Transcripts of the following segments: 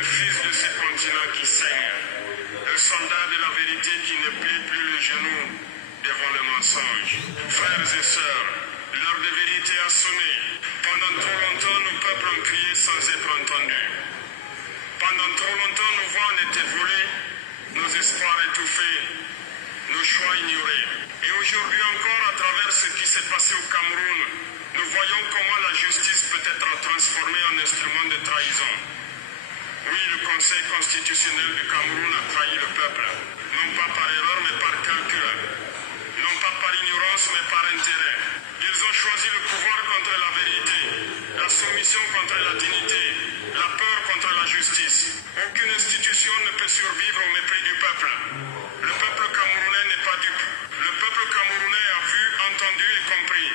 le fils de ce continent qui saigne, le soldat de la vérité qui ne plie plus le genou devant le mensonge. Frères et sœurs, l'heure de vérité a sonné. Pendant trop longtemps, nos peuples ont crié sans être entendus. Pendant trop longtemps, nos voix ont été volées, nos espoirs étouffés, nos choix ignorés. Et aujourd'hui encore, à travers ce qui s'est passé au Cameroun, nous voyons comment la justice peut être transformée en instrument de trahison. Oui, le Conseil constitutionnel du Cameroun a trahi le peuple, non pas par erreur, mais par calcul, non pas par ignorance, mais par intérêt. Ils ont choisi le pouvoir contre la vérité, la soumission contre la dignité, la peur contre la justice. Aucune institution ne peut survivre au mépris du peuple. Le peuple camerounais n'est pas dupe. Le peuple camerounais a vu, entendu et compris.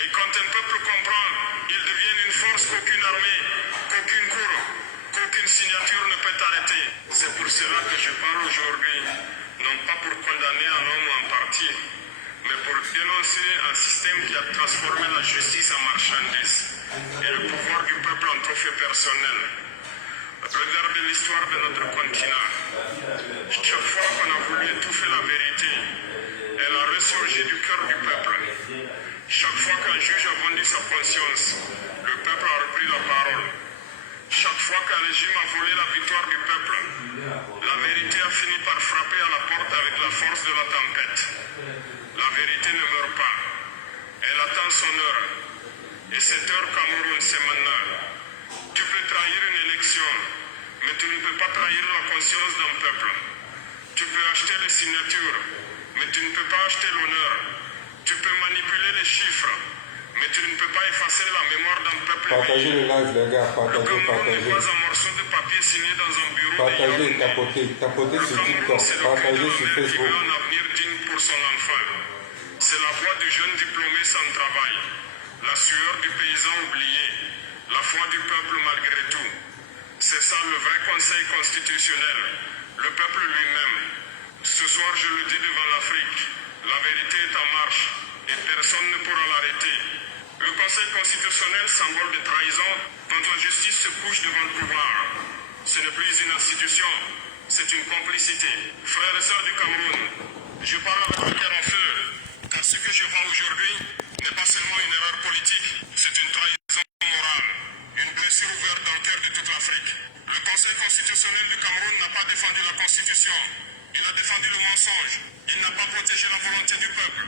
Et quand un peuple comprend, il devient une force qu'aucune armée, qu'aucune cour, qu'aucune signature ne peut arrêter. C'est pour cela que je parle aujourd'hui, non pas pour condamner un homme ou un parti, mais pour dénoncer un système qui a transformé la justice en marchandise et le pouvoir du peuple en trophée personnel. Regardez l'histoire de notre continent. Chaque fois qu'on a voulu étouffer la vérité, elle a ressurgi du cœur du peuple. Chaque fois qu'un juge a vendu sa conscience, le peuple a repris la parole. Chaque fois qu'un régime a volé la victoire du peuple, la vérité a fini par frapper à la porte avec la force de la tempête. La vérité ne meurt pas. Elle attend son heure. Et cette heure, Cameroun, c'est maintenant. Tu peux trahir une élection, mais tu ne peux pas trahir la conscience d'un peuple. Tu peux acheter les signatures, mais tu ne peux pas acheter l'honneur. Tu peux manipuler les chiffres, mais tu ne peux pas effacer la mémoire d'un peuple. Partagez le live, les gars, Le partagez, Cameroun n'est partagez. pas un morceau de papier signé dans un bureau de Partagez, Yaoundé. tapotez Le sur Cameroun, TikTok, c'est le cri de partagez la sur mère qui Facebook. veut un avenir digne pour son enfant. C'est la voix du jeune diplômé sans travail, la sueur du paysan oublié, la foi du peuple malgré tout. C'est ça le vrai Conseil constitutionnel, le peuple lui-même. Ce soir, je le dis devant l'Afrique, la vérité est en marche et personne ne pourra l'arrêter. Le Conseil constitutionnel, symbole de trahison, quand la justice se couche devant le pouvoir. Ce n'est plus une institution, c'est une complicité. Frères et sœurs du Cameroun, je parle avec le cœur en feu, car ce que je vois aujourd'hui n'est pas seulement une erreur politique, c'est une trahison morale, une blessure ouverte dans le cœur de toute l'Afrique. Le Conseil constitutionnel du Cameroun n'a pas défendu la Constitution, il a défendu le mensonge, il n'a pas protégé la volonté du peuple,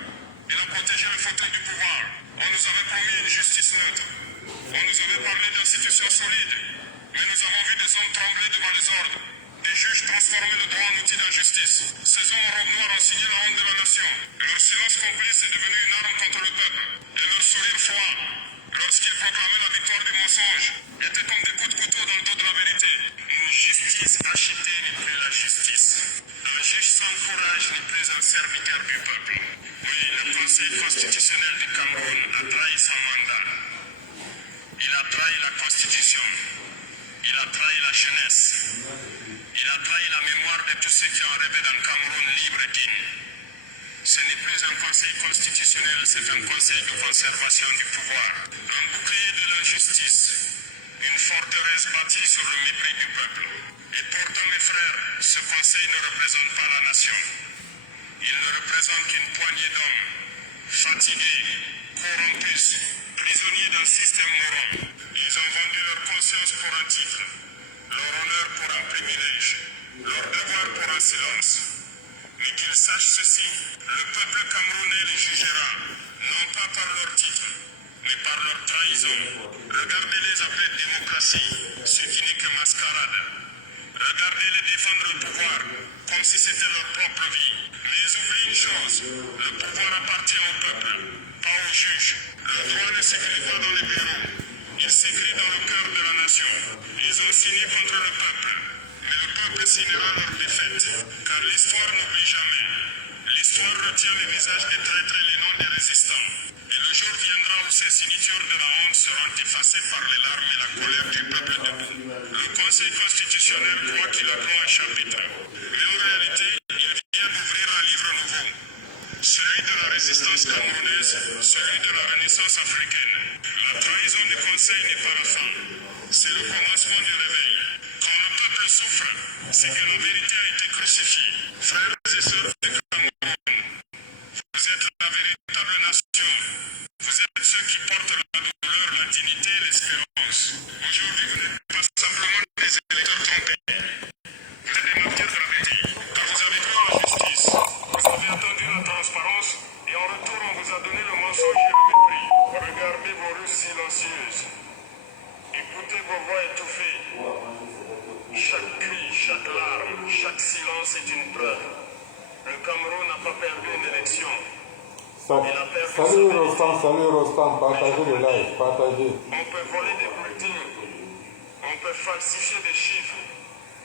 il a protégé le fauteuil du pouvoir. On nous avait promis une justice neutre, on nous avait parlé d'institutions solides, mais nous avons vu des hommes trembler devant les ordres, des juges transformer le droit en outil d'injustice. Ces hommes en robe noire ont signé la honte de la nation. Leur silence complice est devenu une arme contre le peuple. Et leur sourire froid, lorsqu'ils proclamaient la victoire du mensonge, était comme des coups de couteau dans le dos de la vérité. Une justice achetée n'est plus la justice. Un juge sans courage n'est plus un serviteur du peuple. Oui, le Conseil constitutionnel du Cameroun a trahi son mandat. Il a trahi la Constitution. Il a trahi la jeunesse. Il a trahi la mémoire de tous ceux qui ont rêvé d'un Cameroun libre et digne. Ce n'est plus un conseil constitutionnel, c'est un conseil de conservation du pouvoir. Un bouclier de l'injustice. Une forteresse bâtie sur le mépris du peuple. Et pourtant, mes frères, ce conseil ne représente pas la nation. Il ne représente qu'une poignée d'hommes, fatigués, corrompus, prisonniers d'un système moral. Ils ont vendu leur conscience pour un titre, leur honneur pour un privilège, leur devoir pour un silence. Mais qu'ils sachent ceci, le peuple camerounais les jugera, non pas par leur titre, mais par leur trahison. Regardez-les appeler démocratie, ce qui n'est que mascarade. Regardez-les défendre le pouvoir, comme si c'était leur propre vie. Mais oubliez une chose, le pouvoir appartient au peuple, pas aux juges. Le droit ne s'écrit pas dans les bureaux, il s'écrit dans le cœur de la nation. Ils ont signé contre le peuple, mais le peuple signera leur défaite, car l'histoire n'oublie jamais. L'histoire retient les visages des traîtres et les noms des résistants. Et le jour viendra où ces signatures de la honte seront effacées par les larmes et la colère du peuple debout. Le Conseil constitutionnel croit qu'il a clos un chapitre, mais en réalité, il vient d'ouvrir un livre nouveau. Celui de la résistance camerounaise, celui de la renaissance africaine. La trahison du Conseil n'est pas la fin, c'est le commencement du réveil. Quand le peuple peuple souffre, c'est que la vérité a été crucifiée. Frères et sœurs du Cameroun, vous êtes la véritable nation. Vous êtes ceux qui portent la douleur, la dignité et l'espérance. Aujourd'hui, vous n'êtes pas simplement des électeurs trompés. Vous êtes des martyrs de la vérité, car vous avez cru la justice. Vous avez attendu la transparence et en retour, on vous a donné le mensonge et le mépris. Regardez vos rues silencieuses. Écoutez vos voix étouffées. Chaque cri, chaque larme, chaque silence est une preuve. Le Cameroun n'a pas perdu une élection. Salut Rostan, partagez le live, partagez. On peut voler des bulletins, on peut falsifier des chiffres,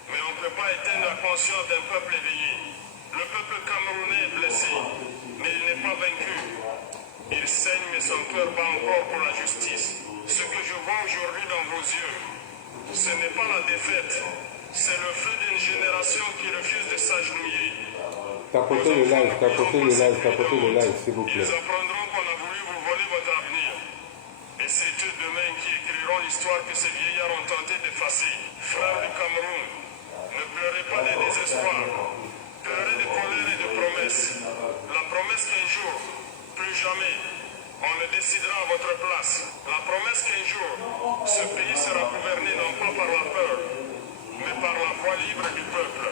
mais on ne peut pas éteindre la conscience d'un peuple éveillé. Le peuple camerounais est blessé, mais il n'est pas vaincu. Il saigne, mais son cœur bat encore pour la justice. Ce que je vois aujourd'hui dans vos yeux, ce n'est pas la défaite, c'est le feu d'une génération qui refuse de s'agenouiller. Tapotez le live, s'il vous plaît. Ils apprendront qu'on a voulu vous voler votre avenir. Et c'est eux demain qui écriront l'histoire que ces vieillards ont tenté d'effacer. Frères du Cameroun, ne pleurez pas de désespoir. Pleurez de colère et de promesses. La promesse qu'un jour, plus jamais, on ne décidera à votre place. La promesse qu'un jour, ce pays sera gouverné non pas par la peur, mais par la voix libre du peuple.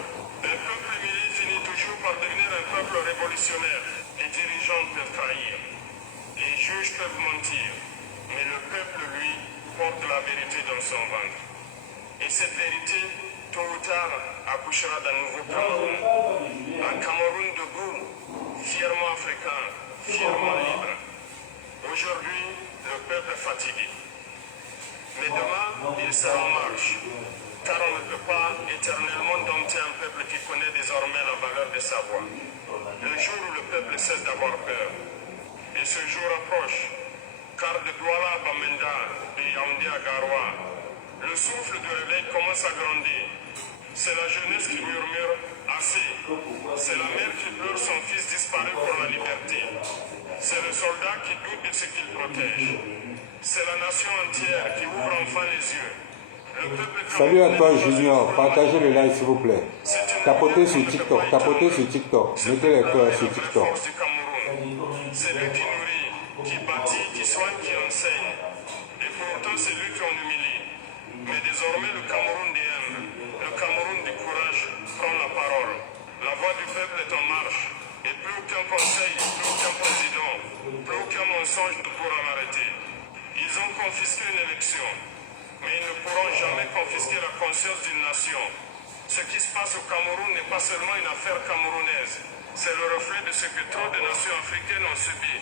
Un peuple humilié finit toujours par devenir un peuple révolutionnaire. Les dirigeants peuvent trahir, les juges peuvent mentir, mais le peuple, lui, porte la vérité dans son ventre. Et cette vérité, tôt ou tard, accouchera d'un nouveau Cameroun. Un Cameroun debout, fièrement africain, fièrement libre. Aujourd'hui, le peuple est fatigué. Mais demain, il sera en marche. Car on ne peut pas éternellement dompter un peuple qui connaît désormais la valeur de sa voix. Le jour où le peuple cesse d'avoir peur. Et ce jour approche. Car de Douala à Bamenda, de Yaoundé à Garoua, le souffle de réveil commence à grandir. C'est la jeunesse qui murmure assez. C'est la mère qui pleure son fils disparu pour la liberté. C'est le soldat qui doute de ce qu'il protège. C'est la nation entière qui ouvre enfin les yeux. Salut à toi Junior, partagez le live s'il vous plaît. Tapotez sur TikTok, mettez les cœurs sur TikTok. C'est lui qui nourrit, qui bâtit, qui soigne, qui enseigne. Et pourtant c'est lui qu'on humilie. Mais désormais le Cameroun DM, le Cameroun du courage, prend la parole. La voix du peuple est en marche. Et plus aucun conseil, plus aucun président, plus aucun mensonge ne pourra l'arrêter. Ils ont confisqué une élection. Mais ils ne pourront jamais confisquer la conscience d'une nation. Ce qui se passe au Cameroun n'est pas seulement une affaire camerounaise. C'est le reflet de ce que trop de nations africaines ont subi.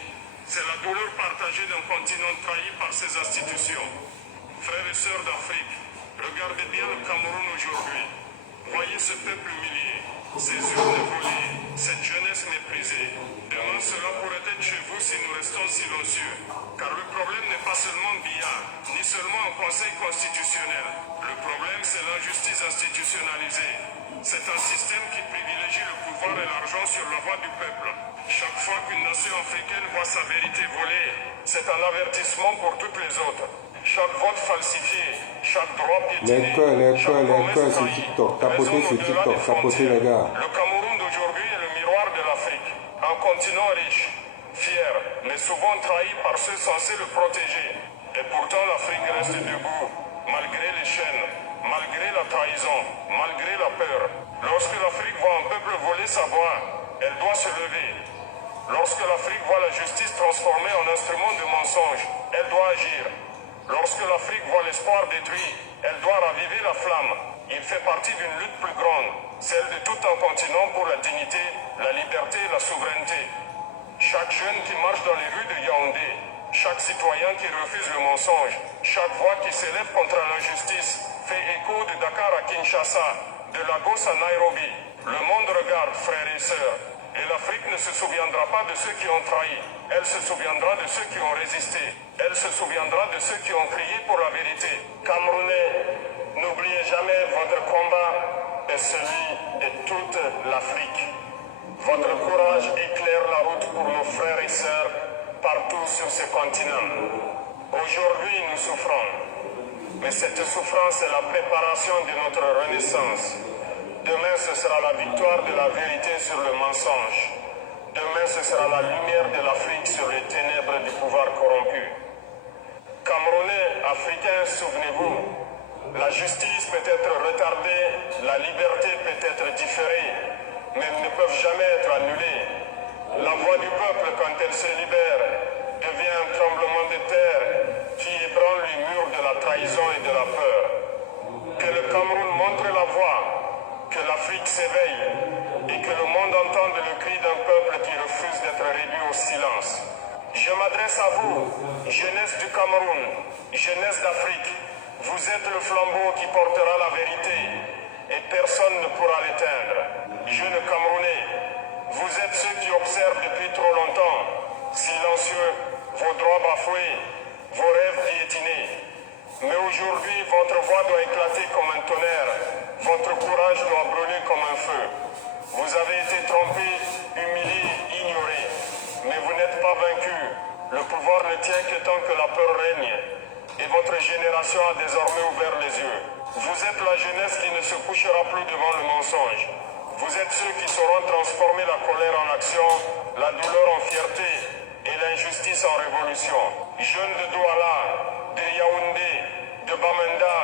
C'est la douleur partagée d'un continent trahi par ses institutions. Frères et sœurs d'Afrique, regardez bien le Cameroun aujourd'hui. Voyez ce peuple humilié, ces urnes volées, cette jeunesse méprisée. Demain, cela pourrait être chez vous si nous restons silencieux. Car le problème n'est pas seulement Biya, ni seulement un conseil constitutionnel. Le problème, c'est l'injustice institutionnalisée. C'est un système qui privilégie le pouvoir et l'argent sur la voix du peuple. Chaque fois qu'une nation africaine voit sa vérité volée, c'est un avertissement pour toutes les autres. Chaque vote falsifié, chaque droit piétiné, les cœurs sur TikTok, tapotez sur TikTok, tapotez les gars. Le Cameroun d'aujourd'hui est le miroir de l'Afrique. Un continent riche, fier, mais souvent trahi par ceux censés le protéger. Et pourtant l'Afrique reste debout, malgré les chaînes, malgré la trahison, malgré la peur. Lorsque l'Afrique voit un peuple voler sa voix, elle doit se lever. Lorsque l'Afrique voit la justice transformée en instrument de mensonge, elle doit agir. Lorsque l'Afrique voit l'espoir détruit, elle doit raviver la flamme. Il fait partie d'une lutte plus grande, celle de tout un continent pour la dignité, la liberté et la souveraineté. Chaque jeune qui marche dans les rues de Yaoundé, chaque citoyen qui refuse le mensonge, chaque voix qui s'élève contre l'injustice, fait écho de Dakar à Kinshasa, de Lagos à Nairobi. Le monde regarde, frères et sœurs, et l'Afrique ne se souviendra pas de ceux qui ont trahi, elle se souviendra de ceux qui ont résisté, elle se souviendra de ceux qui ont crié pour la vérité. Camerounais, n'oubliez jamais votre combat est celui de toute l'Afrique. Votre courage éclaire la route pour nos frères et sœurs partout sur ce continent. Aujourd'hui, nous souffrons. Mais cette souffrance est la préparation de notre renaissance. Demain, ce sera la victoire de la vérité sur le mensonge. Demain, ce sera la lumière de l'Afrique sur les ténèbres du pouvoir corrompu. Camerounais, Africains, souvenez-vous, la justice peut être retardée, la liberté peut être différée, mais elles ne peuvent jamais être annulées. La voix du peuple, quand elle se libère, devient un tremblement de terre qui ébranle les murs de la trahison et de la peur. Que le Cameroun montre la voie, que l'Afrique s'éveille et que le monde entende le cri d'un peuple qui refuse d'être réduit au silence. Je m'adresse à vous, jeunesse du Cameroun, jeunesse d'Afrique. Vous êtes le flambeau qui portera la vérité et personne ne pourra l'éteindre. Jeunes Camerounais, vous êtes ceux qui observent depuis trop longtemps, silencieux, vos droits bafoués, vos rêves piétinés. Mais aujourd'hui, votre voix doit éclater comme un tonnerre, votre courage doit brûler comme un feu. Vous avez été trompés, humiliés, ignorés, mais vous n'êtes pas vaincus. Le pouvoir ne tient que tant que la peur règne. Et votre génération a désormais ouvert les yeux. Vous êtes la jeunesse qui ne se couchera plus devant le mensonge. Vous êtes ceux qui sauront transformer la colère en action, la douleur en fierté et l'injustice en révolution. Jeunes de Douala, de Yaoundé, de Bamenda,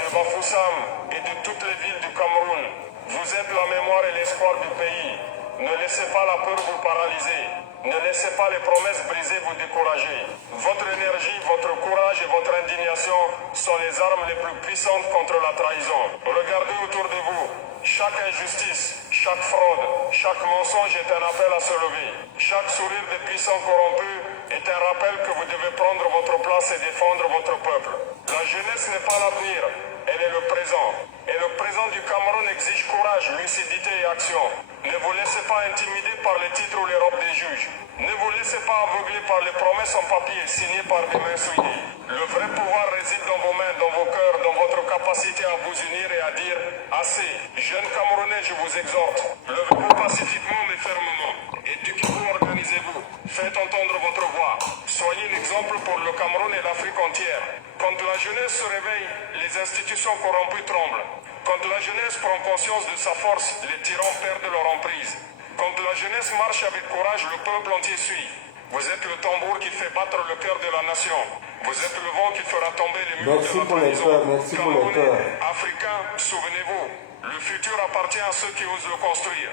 de Bafoussam et de toutes les villes du Cameroun, vous êtes la mémoire et l'espoir du pays. Ne laissez pas la peur vous paralyser. Ne laissez pas les promesses brisées vous décourager. Votre énergie, votre courage et votre indignation sont les armes les plus puissantes contre la trahison. Regardez autour de vous. Chaque injustice, chaque fraude, chaque mensonge est un appel à se lever. Chaque sourire des puissants corrompus est un rappel que vous devez prendre votre place et défendre votre peuple. La jeunesse n'est pas l'avenir, elle est le présent. Et le présent du Cameroun exige courage, lucidité et action. Ne vous laissez pas intimider par les titres ou les robes des juges. Ne vous laissez pas aveugler par les promesses en papier signées par des mains souillées. Le vrai pouvoir réside dans vos mains, dans vos cœurs, dans votre capacité à vous unir et à dire « Assez ». Jeunes Camerounais, je vous exhorte, levez-vous pacifiquement mais fermement. Éduquez-vous, organisez-vous. Faites entendre votre voix. Soyez l'exemple pour le Cameroun et l'Afrique entière. Quand la jeunesse se réveille, les institutions corrompues tremblent. Quand la jeunesse prend conscience de sa force, les tyrans perdent leur emprise. Quand la jeunesse marche avec courage, le peuple entier suit. Vous êtes le tambour qui fait battre le cœur de la nation. Vous êtes le vent qui fera tomber les murs de la trahison. Camerounais, Africains, souvenez-vous, le futur appartient à ceux qui osent le construire.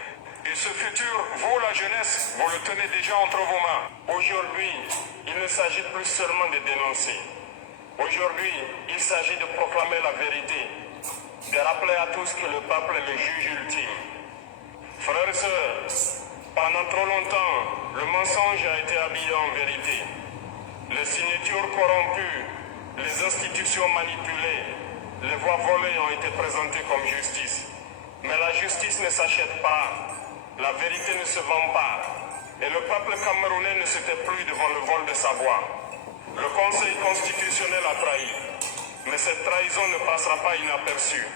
Et ce futur, vous la jeunesse, vous le tenez déjà entre vos mains. Aujourd'hui, il ne s'agit plus seulement de dénoncer. Aujourd'hui, il s'agit de proclamer la vérité, de rappeler à tous que le peuple est le juge ultime. Frères et sœurs, pendant trop longtemps, le mensonge a été habillé en vérité. Les signatures corrompues, les institutions manipulées, les voix volées ont été présentées comme justice. Mais la justice ne s'achète pas, la vérité ne se vend pas. Et le peuple camerounais ne se tait plus devant le vol de sa voix. Le Conseil constitutionnel a trahi, mais cette trahison ne passera pas inaperçue.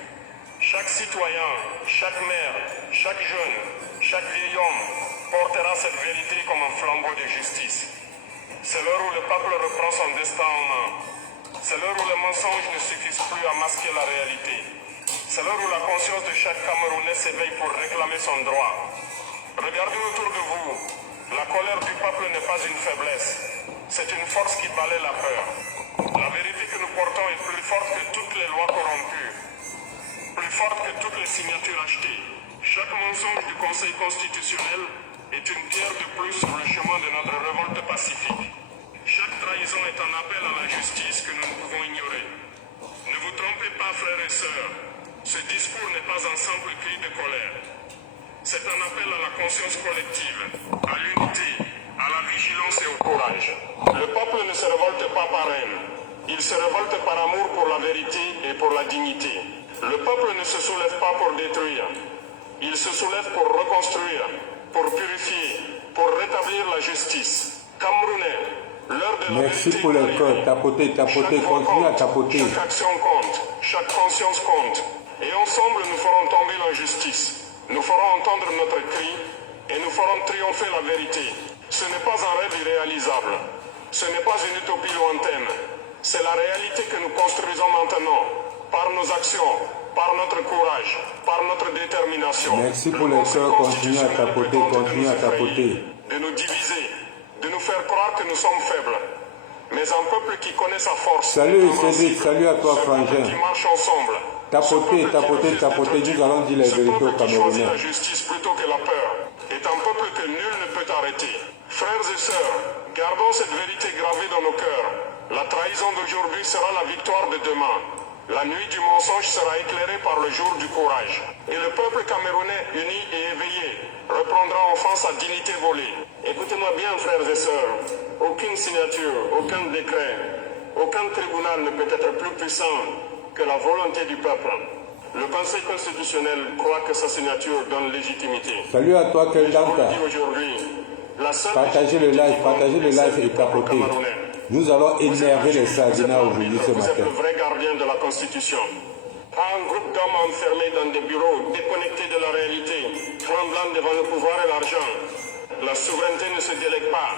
Chaque citoyen, chaque mère, chaque jeune, chaque vieil homme portera cette vérité comme un flambeau de justice. C'est l'heure où le peuple reprend son destin en main. C'est l'heure où les mensonges ne suffisent plus à masquer la réalité. C'est l'heure où la conscience de chaque Camerounais s'éveille pour réclamer son droit. Regardez autour de vous. La colère du peuple n'est pas une faiblesse. C'est une force qui balaie la peur. La vérité que nous portons est plus forte que toutes les lois corrompues, plus forte que toutes les signatures achetées. Chaque mensonge du Conseil constitutionnel est une pierre de plus sur le chemin de notre révolte pacifique. Chaque trahison est un appel à la justice que nous ne pouvons ignorer. Ne vous trompez pas, frères et sœurs. Ce discours n'est pas un simple cri de colère. C'est un appel à la conscience collective, à l'unité, à la vigilance et au courage. Le peuple ne se révolte pas par haine. Il se révolte par amour pour la vérité et pour la dignité. Le peuple ne se soulève pas pour détruire. Il se soulève pour reconstruire, pour purifier, pour rétablir la justice. Camerounais, l'heure de la Merci vérité pour les cœurs. Tapotez, tapotez, continuez à tapoter. Chaque action compte, chaque conscience compte. Et ensemble, nous ferons tomber l'injustice. Nous ferons entendre notre cri et nous ferons triompher la vérité. Ce n'est pas un rêve irréalisable. Ce n'est pas une utopie lointaine. C'est la réalité que nous construisons maintenant, par nos actions, par notre courage, par notre détermination. Merci pour les cœurs, continuez à tapoter, continuez à tapoter. De nous diviser, de nous faire croire que nous sommes faibles. Mais un peuple qui connaît sa force. Salut Cédric, salut à toi Frangin. Qui marche ensemble. Tapotez, tapotez, tapotez, nous allons dire les vérités aux Camerounais. La justice plutôt que la peur est un peuple que nul ne peut arrêter. Frères et sœurs, gardons cette vérité gravée dans nos cœurs. La trahison d'aujourd'hui sera la victoire de demain. La nuit du mensonge sera éclairée par le jour du courage. Et le peuple camerounais uni et éveillé reprendra enfin sa dignité volée. Écoutez-moi bien, frères et sœurs. Aucune signature, aucun décret, aucun tribunal ne peut être plus puissant que la volonté du peuple. Le Conseil constitutionnel croit que sa signature donne légitimité. Salut à toi, Keldanta. Partagez le live et tapotez. Nous allons énerver les Sardinats aujourd'hui ce matin. Vous êtes le vrai gardien de la Constitution. Un groupe d'hommes enfermés dans des bureaux, déconnectés de la réalité, tremblant devant le pouvoir et l'argent. La souveraineté ne se délègue pas,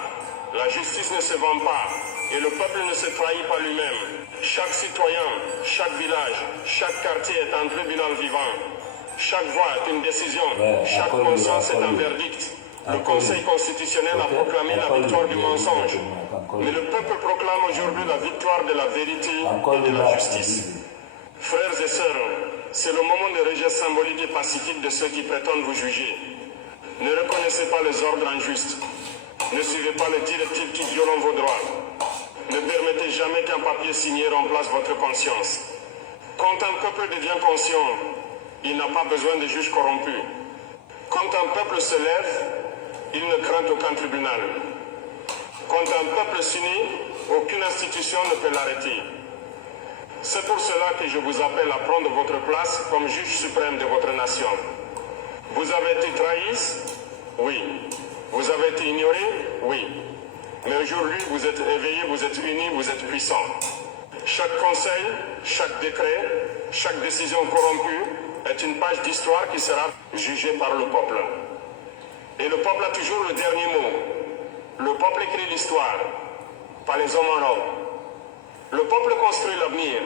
la justice ne se vend pas, et le peuple ne se trahit pas lui-même. Chaque citoyen, chaque village, chaque quartier est un tribunal vivant. Chaque voix est une décision, chaque conscience est un verdict. Le Conseil constitutionnel a proclamé la victoire du mensonge. Mais le peuple proclame aujourd'hui la victoire de la vérité et de la justice. Frères et sœurs, c'est le moment de rejet symbolique et pacifique de ceux qui prétendent vous juger. Ne reconnaissez pas les ordres injustes. Ne suivez pas les directives qui violent vos droits. Ne permettez jamais qu'un papier signé remplace votre conscience. Quand un peuple devient conscient, il n'a pas besoin de juges corrompus. Quand un peuple se lève, il ne craint aucun tribunal. Quand un peuple s'unit, aucune institution ne peut l'arrêter. C'est pour cela que je vous appelle à prendre votre place comme juge suprême de votre nation. Vous avez été trahis? Oui. Vous avez été ignoré? Oui. Mais aujourd'hui, vous êtes éveillés, vous êtes unis, vous êtes puissants. Chaque conseil, chaque décret, chaque décision corrompue est une page d'histoire qui sera jugée par le peuple. Et le peuple a toujours le dernier mot. Le peuple écrit l'histoire, pas les hommes en or. Le peuple construit l'avenir,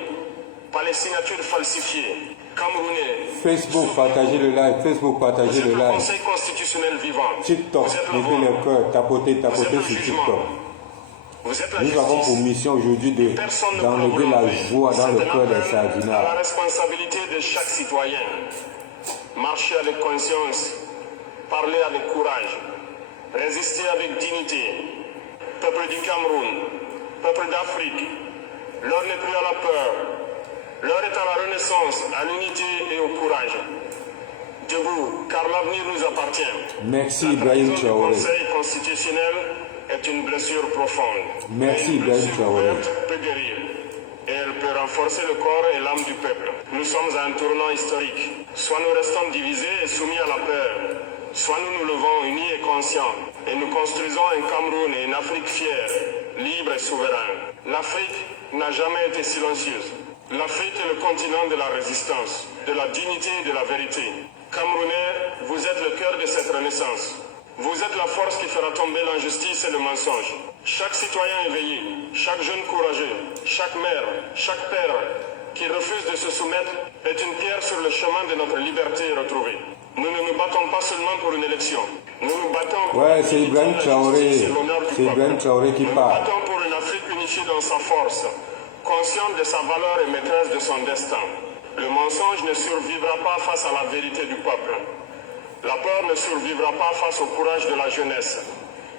pas les signatures falsifiées. Camerounais. Facebook, partagez le live. Facebook, partagez le live. Conseil constitutionnel vivant. TikTok, mettez les cœurs, tapotez sur TikTok. Nous avons pour mission aujourd'hui d'enlever la joie dans le cœur des Sardinats. La responsabilité de chaque citoyen. Marcher avec conscience, parler avec courage, résister avec dignité. Peuple du Cameroun, peuple d'Afrique, l'heure n'est plus à la peur. L'heure est à la renaissance, à l'unité et au courage. Debout, car l'avenir nous appartient. Merci Ibrahim Traoré. Le Conseil constitutionnel est une blessure profonde. Merci Ibrahim Traoré. Peut guérir. Et elle peut renforcer le corps et l'âme du peuple. Nous sommes à un tournant historique. Soit nous restons divisés et soumis à la peur, soit nous nous levons unis et conscients, et nous construisons un Cameroun et une Afrique fière, libre et souverain. L'Afrique n'a jamais été silencieuse. L'Afrique est le continent de la résistance, de la dignité et de la vérité. Camerounais, vous êtes le cœur de cette renaissance. Vous êtes la force qui fera tomber l'injustice et le mensonge. Chaque citoyen éveillé, chaque jeune courageux, chaque mère, chaque père qui refuse de se soumettre est une pierre sur le chemin de notre liberté retrouvée. Nous ne nous battons pas seulement pour une élection. Nous nous battons pour c'est Ibrahim Traoré. C'est Ibrahim Traoré qui parle. Nous nous battons pour une Afrique unifiée dans sa force, consciente de sa valeur et maîtresse de son destin. Le mensonge ne survivra pas face à la vérité du peuple. La peur ne survivra pas face au courage de la jeunesse.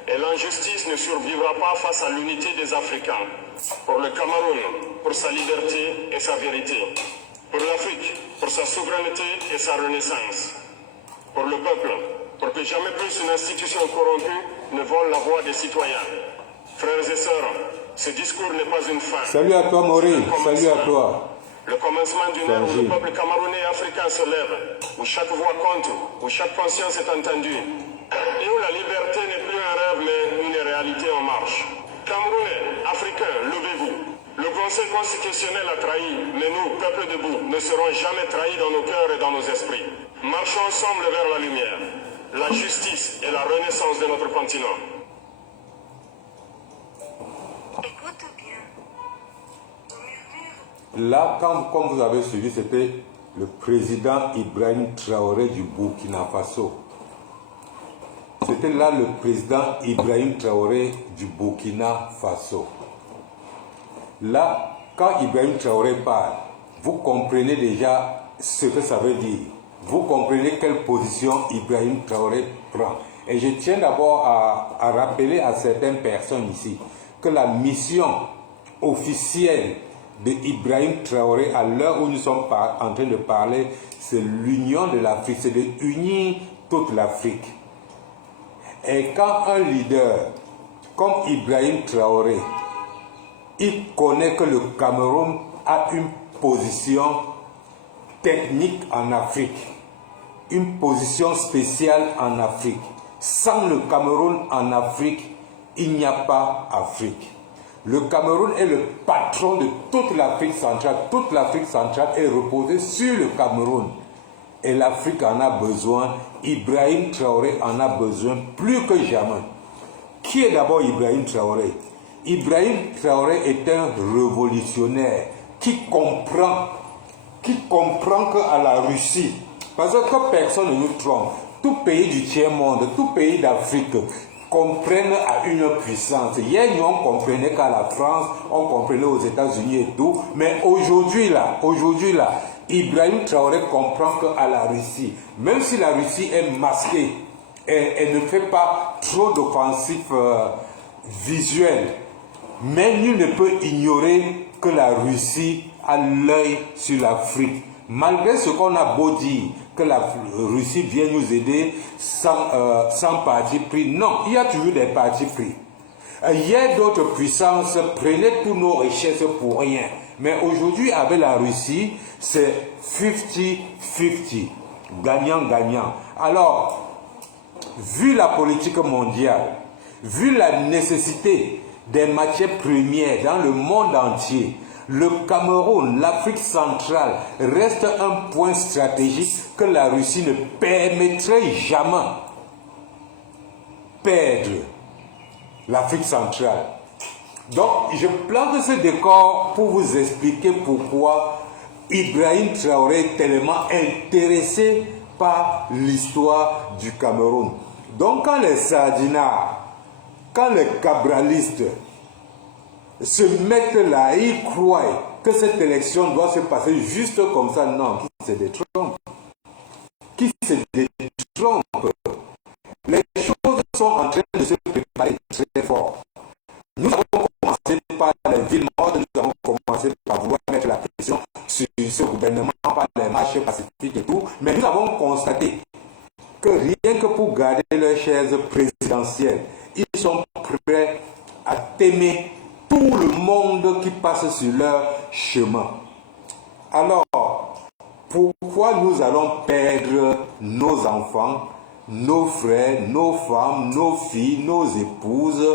Et l'injustice ne survivra pas face à l'unité des Africains. Pour le Cameroun, pour sa liberté et sa vérité. Pour l'Afrique, pour sa souveraineté et sa renaissance. Pour le peuple, pour que jamais plus une institution corrompue ne vole la voix des citoyens. Frères et sœurs, ce discours n'est pas une fin. Salut à toi Maurice, salut à toi. Le commencement d'une ère où le peuple camerounais et africain se lève, où chaque voix compte, où chaque conscience est entendue, et où la liberté n'est plus un rêve mais une réalité en marche. Camerounais, Africains, levez-vous. Le Conseil constitutionnel a trahi, mais nous, peuple debout, ne serons jamais trahis dans nos cœurs et dans nos esprits. Marchons ensemble vers la lumière, la justice et la renaissance de notre continent. Écoute bien. Là, comme vous avez suivi, c'était le président Ibrahim Traoré du Burkina Faso. C'était là le président Ibrahim Traoré du Burkina Faso. Là, quand Ibrahim Traoré parle, vous comprenez déjà ce que ça veut dire. Vous comprenez quelle position Ibrahim Traoré prend. Et je tiens d'abord à rappeler à certaines personnes ici que la mission officielle de Ibrahim Traoré, à l'heure où nous sommes en train de parler, c'est l'union de l'Afrique, c'est de unir toute l'Afrique. Et quand un leader comme Ibrahim Traoré, il connaît que le Cameroun a une position technique en Afrique, une position spéciale en Afrique. Sans le Cameroun en Afrique, il n'y a pas Afrique. Le Cameroun est le patron de toute l'Afrique centrale. Toute l'Afrique centrale est reposée sur le Cameroun. Et l'Afrique en a besoin. Ibrahim Traoré en a besoin plus que jamais. Qui est d'abord Ibrahim Traoré? Ibrahim Traoré est un révolutionnaire qui comprend qu'à la Russie, parce que personne ne nous trompe, tout pays du tiers-monde, tout pays d'Afrique comprennent à une puissance. Hier, nous, on comprenait qu'à la France, on comprenait aux États-Unis et tout, mais aujourd'hui là, Ibrahim Traoré comprend qu'à la Russie, même si la Russie est masquée, elle ne fait pas trop d'offensifs visuels, mais nul ne peut ignorer que la Russie a l'œil sur l'Afrique. Malgré ce qu'on a beau dire, que la Russie vient nous aider sans parti pris. Non, il y a toujours des partis pris. Hier, d'autres puissances prenaient tous nos richesses pour rien. Mais aujourd'hui, avec la Russie, c'est 50-50. Gagnant-gagnant. Alors, vu la politique mondiale, vu la nécessité des matières premières dans le monde entier, le Cameroun, l'Afrique centrale, reste un point stratégique que la Russie ne permettrait jamais perdre l'Afrique centrale. Donc, je plante ce décor pour vous expliquer pourquoi Ibrahim Traoré est tellement intéressé par l'histoire du Cameroun. Donc, quand les sardinards, quand les cabralistes se mettent là, ils croient que cette élection doit se passer juste comme ça. Non, qui se détrompe. Qui se détrompe. Les choses sont en train de se préparer très fort. Nous avons commencé par les villes mortes, nous avons commencé par vouloir mettre la pression sur ce gouvernement par les marches pacifiques et tout, mais nous avons constaté que rien que pour garder leur chaise présidentielle, ils sont prêts à t'aimer tout le monde qui passe sur leur chemin. Alors, pourquoi nous allons perdre nos enfants, nos frères, nos femmes, nos filles, nos épouses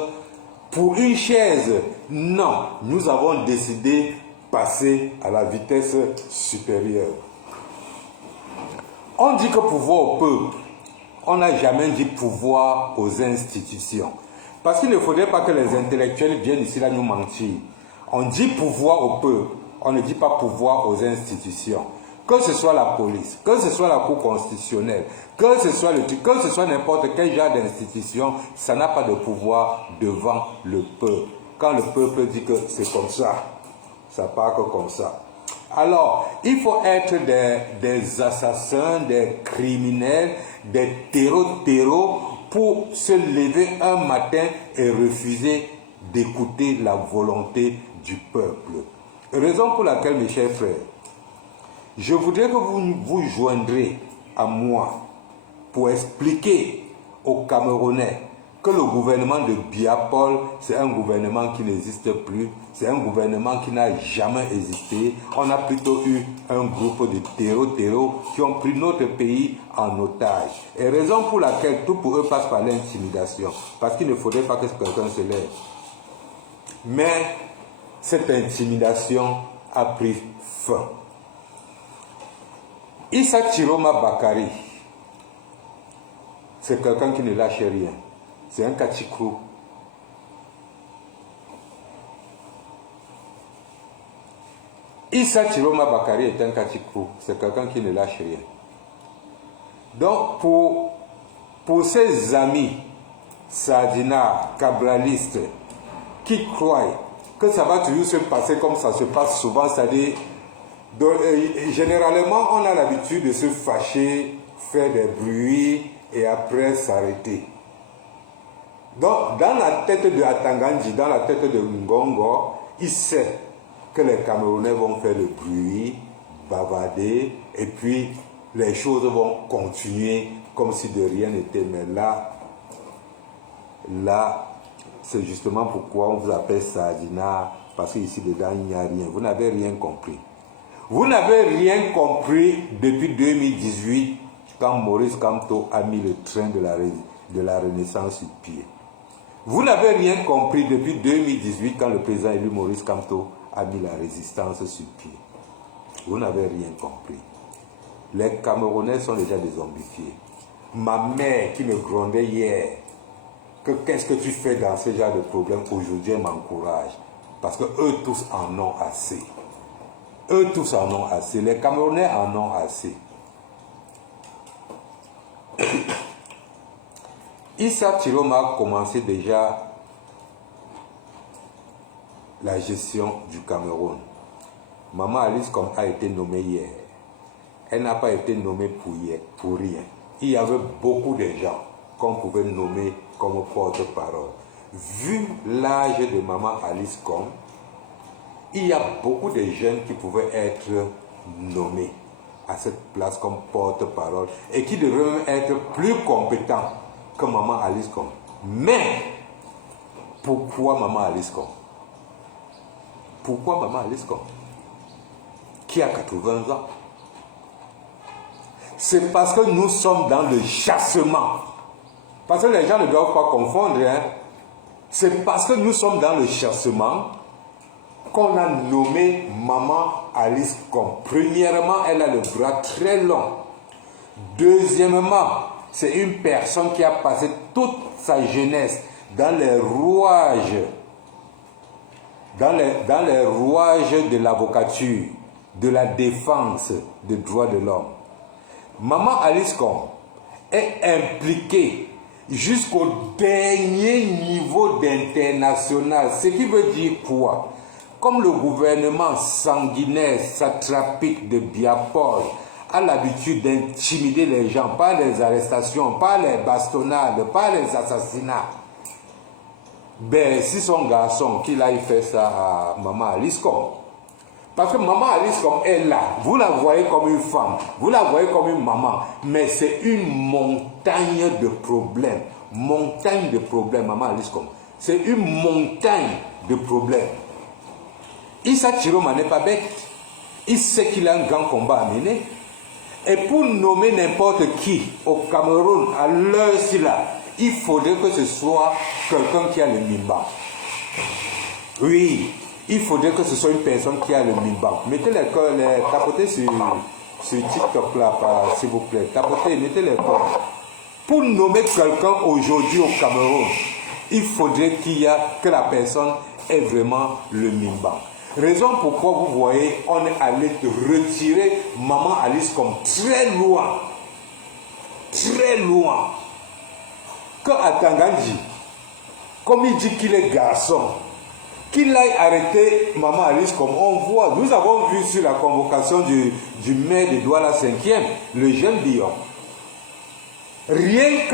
pour une chaise? Non, nous avons décidé de passer à la vitesse supérieure. On dit que pouvoir au peuple, on n'a jamais dit pouvoir aux institutions. Parce qu'il ne faudrait pas que les intellectuels viennent ici là nous mentir. On dit pouvoir au peuple, on ne dit pas pouvoir aux institutions. Que ce soit la police, que ce soit la Cour constitutionnelle, que ce soit n'importe quel genre d'institution, ça n'a pas de pouvoir devant le peuple. Quand le peuple dit que c'est comme ça part que comme ça. Alors, il faut être des assassins, des criminels, des terreaux pour se lever un matin et refuser d'écouter la volonté du peuple. Raison pour laquelle, mes chers frères, je voudrais que vous vous joindrez à moi pour expliquer aux Camerounais que le gouvernement de Biapol, c'est un gouvernement qui n'existe plus, c'est un gouvernement qui n'a jamais existé. On a plutôt eu un groupe de terreaux qui ont pris notre pays en otage. Et raison pour laquelle tout pour eux passe par l'intimidation. Parce qu'il ne faudrait pas que quelqu'un se lève. Mais cette intimidation a pris fin. Issa Chiroma Bakari, c'est quelqu'un qui ne lâche rien. C'est un Kachikrou. Issa Chiroma Bakari est un Katikou, c'est quelqu'un qui ne lâche rien. Donc, pour ses amis, Sadina, cabralistes, qui croient que ça va toujours se passer comme ça se passe souvent, c'est-à-dire, généralement, on a l'habitude de se fâcher, faire des bruits et après s'arrêter. Donc, dans la tête de Atanganji, dans la tête de Ngongo, il sait que les Camerounais vont faire le bruit, bavarder, et puis les choses vont continuer comme si de rien n'était. Mais là, c'est justement pourquoi on vous appelle Sadina, parce qu'ici dedans, il n'y a rien. Vous n'avez rien compris. Vous n'avez rien compris depuis 2018, quand Maurice Kamto a mis le train de la Renaissance sur pied. Vous n'avez rien compris depuis 2018, quand le président élu Maurice Kamto a mis la résistance sur pied. Vous n'avez rien compris. Les Camerounais sont déjà des zombifiés. Ma mère qui me grondait hier, que qu'est-ce que tu fais dans ce genre de problème, aujourd'hui elle m'encourage. Parce que eux tous en ont assez. Eux tous en ont assez. Les Camerounais en ont assez. Issa Chiroma a commencé déjà la gestion du Cameroun. Maman Alice comme a été nommée hier. Elle n'a pas été nommée pour rien. Il y avait beaucoup de gens qu'on pouvait nommer comme porte-parole. Vu l'âge de Maman Alice Com, il y a beaucoup de jeunes qui pouvaient être nommés à cette place comme porte-parole et qui devraient même être plus compétents que Maman Alice Com. Mais, pourquoi Maman Alice Com? Pourquoi Maman Alice Com? Qui a 80 ans? C'est parce que nous sommes dans le chassement. Parce que les gens ne doivent pas confondre. Hein? C'est parce que nous sommes dans le chassement qu'on a nommé Maman Alice Com. Premièrement, elle a le bras très long. Deuxièmement, c'est une personne qui a passé toute sa jeunesse dans les rouages, dans les rouages de l'avocature, de la défense des droits de l'homme. Maman Alice Com est impliquée jusqu'au dernier niveau d'international. Ce qui veut dire quoi? Comme le gouvernement sanguinaire, satrapique de Biapol a l'habitude d'intimider les gens par les arrestations, par les bastonnades, par les assassinats, ben si son garçon qu'il aille faire ça à Maman Alice Com. Parce que Maman Alice Com est là, vous la voyez comme une femme, vous la voyez comme une maman, mais c'est une montagne de problèmes. Montagne de problèmes, Maman Alice Com. C'est une montagne de problèmes. Issa Chiroma n'est pas bête. Il sait qu'il a un grand combat à mener. Et pour nommer n'importe qui au Cameroun, à l'heure-ci là, il faudrait que ce soit quelqu'un qui a le mimba. Oui, il faudrait que ce soit une personne qui a le mimba. Mettez les tapotez sur TikTok là, s'il vous plaît. Tapotez, mettez les corps. Pour nommer quelqu'un aujourd'hui au Cameroun, il faudrait que la personne ait vraiment le mimba. Raison pourquoi vous voyez, on est allé retirer Maman Alice Com très loin. Très loin. Que Atanganji, comme il dit qu'il est garçon, qu'il aille arrêter Maman Alice Com. On voit, nous avons vu sur la convocation du maire de Douala 5e, le jeune Bion. Rien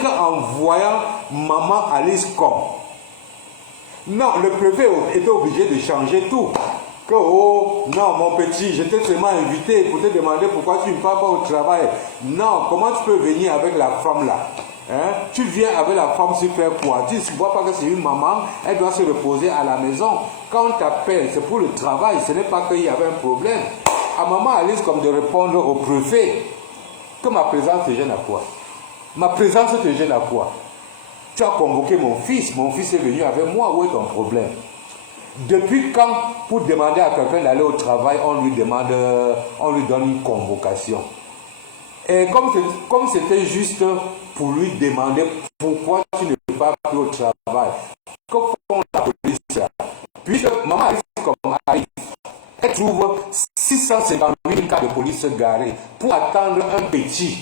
qu'en voyant Maman Alice Com. Non, le préfet était obligé de changer tout. Que, oh, non, mon petit, je t'ai seulement invité pour te demander pourquoi tu ne pars pas au travail. Non, comment tu peux venir avec la femme là? Hein? Tu viens avec la femme super quoi? Tu ne vois pas que c'est une maman, elle doit se reposer à la maison. Quand on t'appelle, c'est pour le travail, ce n'est pas qu'il y avait un problème. À Maman Alice comme de répondre au préfet que ma présence te gêne à quoi? Ma présence te gêne à quoi? Tu as convoqué mon fils est venu avec moi, où est ton problème? Depuis quand, pour demander à quelqu'un d'aller au travail, on lui donne une convocation? Et comme c'était juste pour lui demander pourquoi tu ne vas plus au travail, que font la police? Puisque Maman Alice comme arrive, elle trouve 658 cas de police garés pour attendre un petit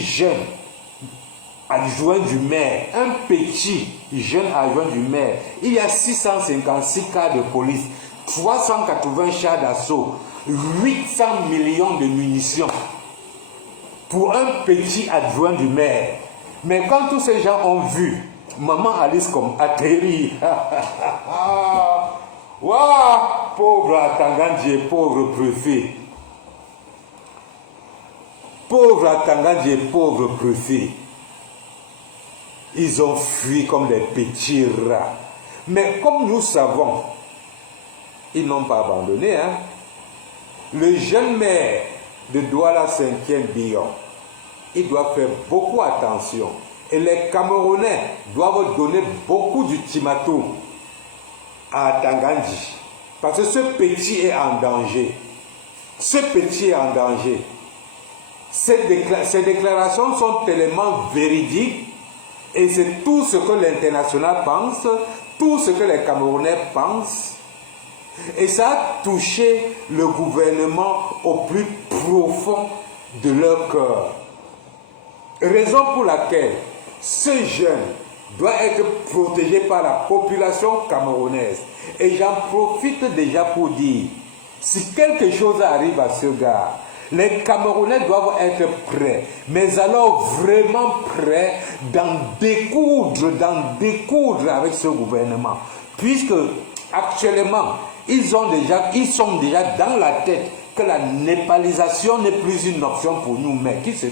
jeune adjoint du maire, un petit jeune adjoint du maire. Il y a 656 cas de police, 380 chars d'assaut, 800 millions de munitions pour un petit adjoint du maire. Mais quand tous ces gens ont vu Maman Alice comme atterri, waouh, pauvre Atangandje, pauvre préfet. Pauvre Atangandje, pauvre préfet. Ils ont fui comme des petits rats. Mais comme nous savons, ils n'ont pas abandonné. Hein? Le jeune maire de Douala 5e Bion, il doit faire beaucoup attention. Et les Camerounais doivent donner beaucoup d'ultimatum à Atangandji. Parce que ce petit est en danger. Ce petit est en danger. Ces déclarations sont tellement véridiques. Et c'est tout ce que l'international pense, tout ce que les Camerounais pensent. Et ça a touché le gouvernement au plus profond de leur cœur. Raison pour laquelle ce jeune doit être protégé par la population camerounaise. Et j'en profite déjà pour dire, si quelque chose arrive à ce gars, les Camerounais doivent être prêts, mais alors vraiment prêts d'en découdre avec ce gouvernement. Puisque actuellement, ils sont déjà dans la tête que la népalisation n'est plus une option pour nous, mais qui se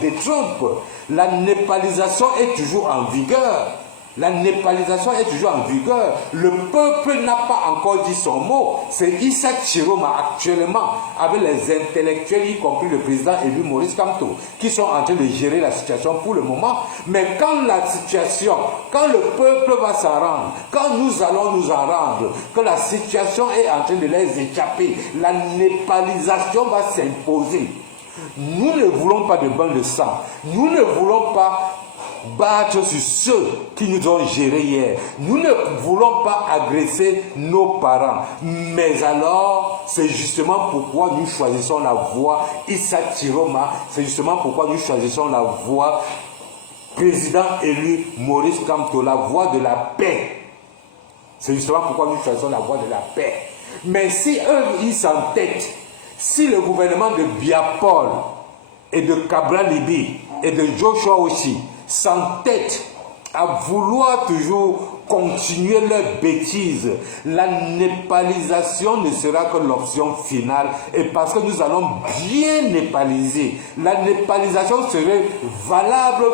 détrompe. La népalisation est toujours en vigueur. La népalisation est toujours en vigueur. Le peuple n'a pas encore dit son mot. C'est Issa Chiroma actuellement, avec les intellectuels, y compris le président élu Maurice Kamto, qui sont en train de gérer la situation pour le moment. Mais quand le peuple va s'en rendre, quand nous allons nous en rendre, que la situation est en train de les échapper, la népalisation va s'imposer. Nous ne voulons pas de bain de sang. Nous ne voulons pas battre sur ceux qui nous ont gérés hier. Nous ne voulons pas agresser nos parents. Mais alors, c'est justement pourquoi nous choisissons la voie Issa Chiroma. C'est justement pourquoi nous choisissons la voie président élu Maurice Kamto, la voie de la paix. C'est justement pourquoi nous choisissons la voie de la paix. Mais si eux, ils s'entêtent, si le gouvernement de Biapol et de Cabral Libi et de Joshua aussi s'entêtent à vouloir toujours continuer leurs bêtises, la népalisation ne sera que l'option finale. Et parce que nous allons bien népaliser, la népalisation serait valable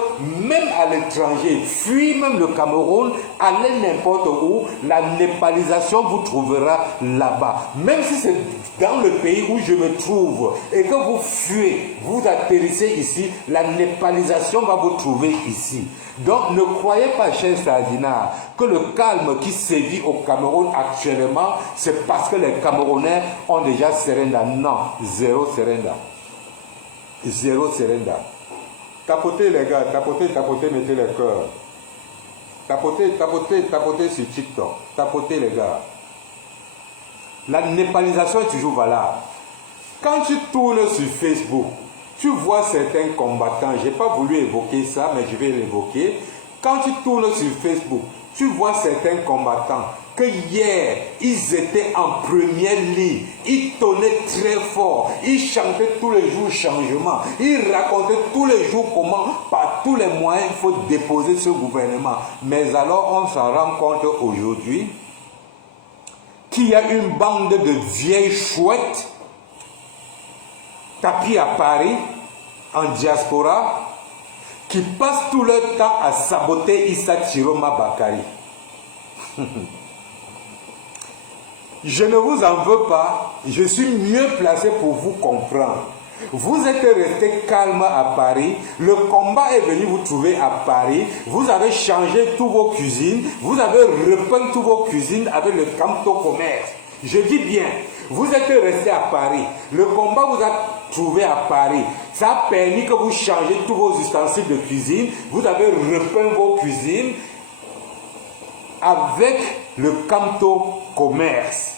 même à l'étranger. Fuis même le Cameroun, allez n'importe où, la népalisation vous trouvera là-bas. Même si c'est dans le pays où je me trouve et que vous fuyez, vous atterrissez ici, la népalisation va vous trouver ici. Donc ne croyez pas, cher Sardina, que le calme qui sévit au Cameroun actuellement, c'est parce que les Camerounais ont déjà Serenda. Non, zéro Serenda. Zéro Serenda. Tapotez les gars, tapotez, mettez les cœurs. Tapotez sur TikTok. Tapotez les gars. La népalisation est toujours valable. Quand tu tournes sur Facebook, tu vois certains combattants, je n'ai pas voulu évoquer ça, mais je vais l'évoquer. Quand tu tournes sur Facebook, tu vois certains combattants que hier, ils étaient en première ligne. Ils tonnaient très fort. Ils chantaient tous les jours changement. Ils racontaient tous les jours comment, par tous les moyens, il faut déposer ce gouvernement. Mais alors, on s'en rend compte aujourd'hui qu'il y a une bande de vieilles chouettes tapis à Paris, en diaspora, qui passent tout leur temps à saboter Issa Chiroma Bakari. Je ne vous en veux pas, je suis mieux placé pour vous comprendre. Vous êtes resté calme à Paris, le combat est venu vous trouver à Paris, vous avez changé toutes vos cuisines, vous avez repeint toutes vos cuisines avec le Kamto Commerce. Je dis bien, vous êtes resté à Paris, le combat vous a trouvé à Paris, ça a permis que vous changez tous vos ustensiles de cuisine, vous avez repeint vos cuisines avec le Kamto Commerce.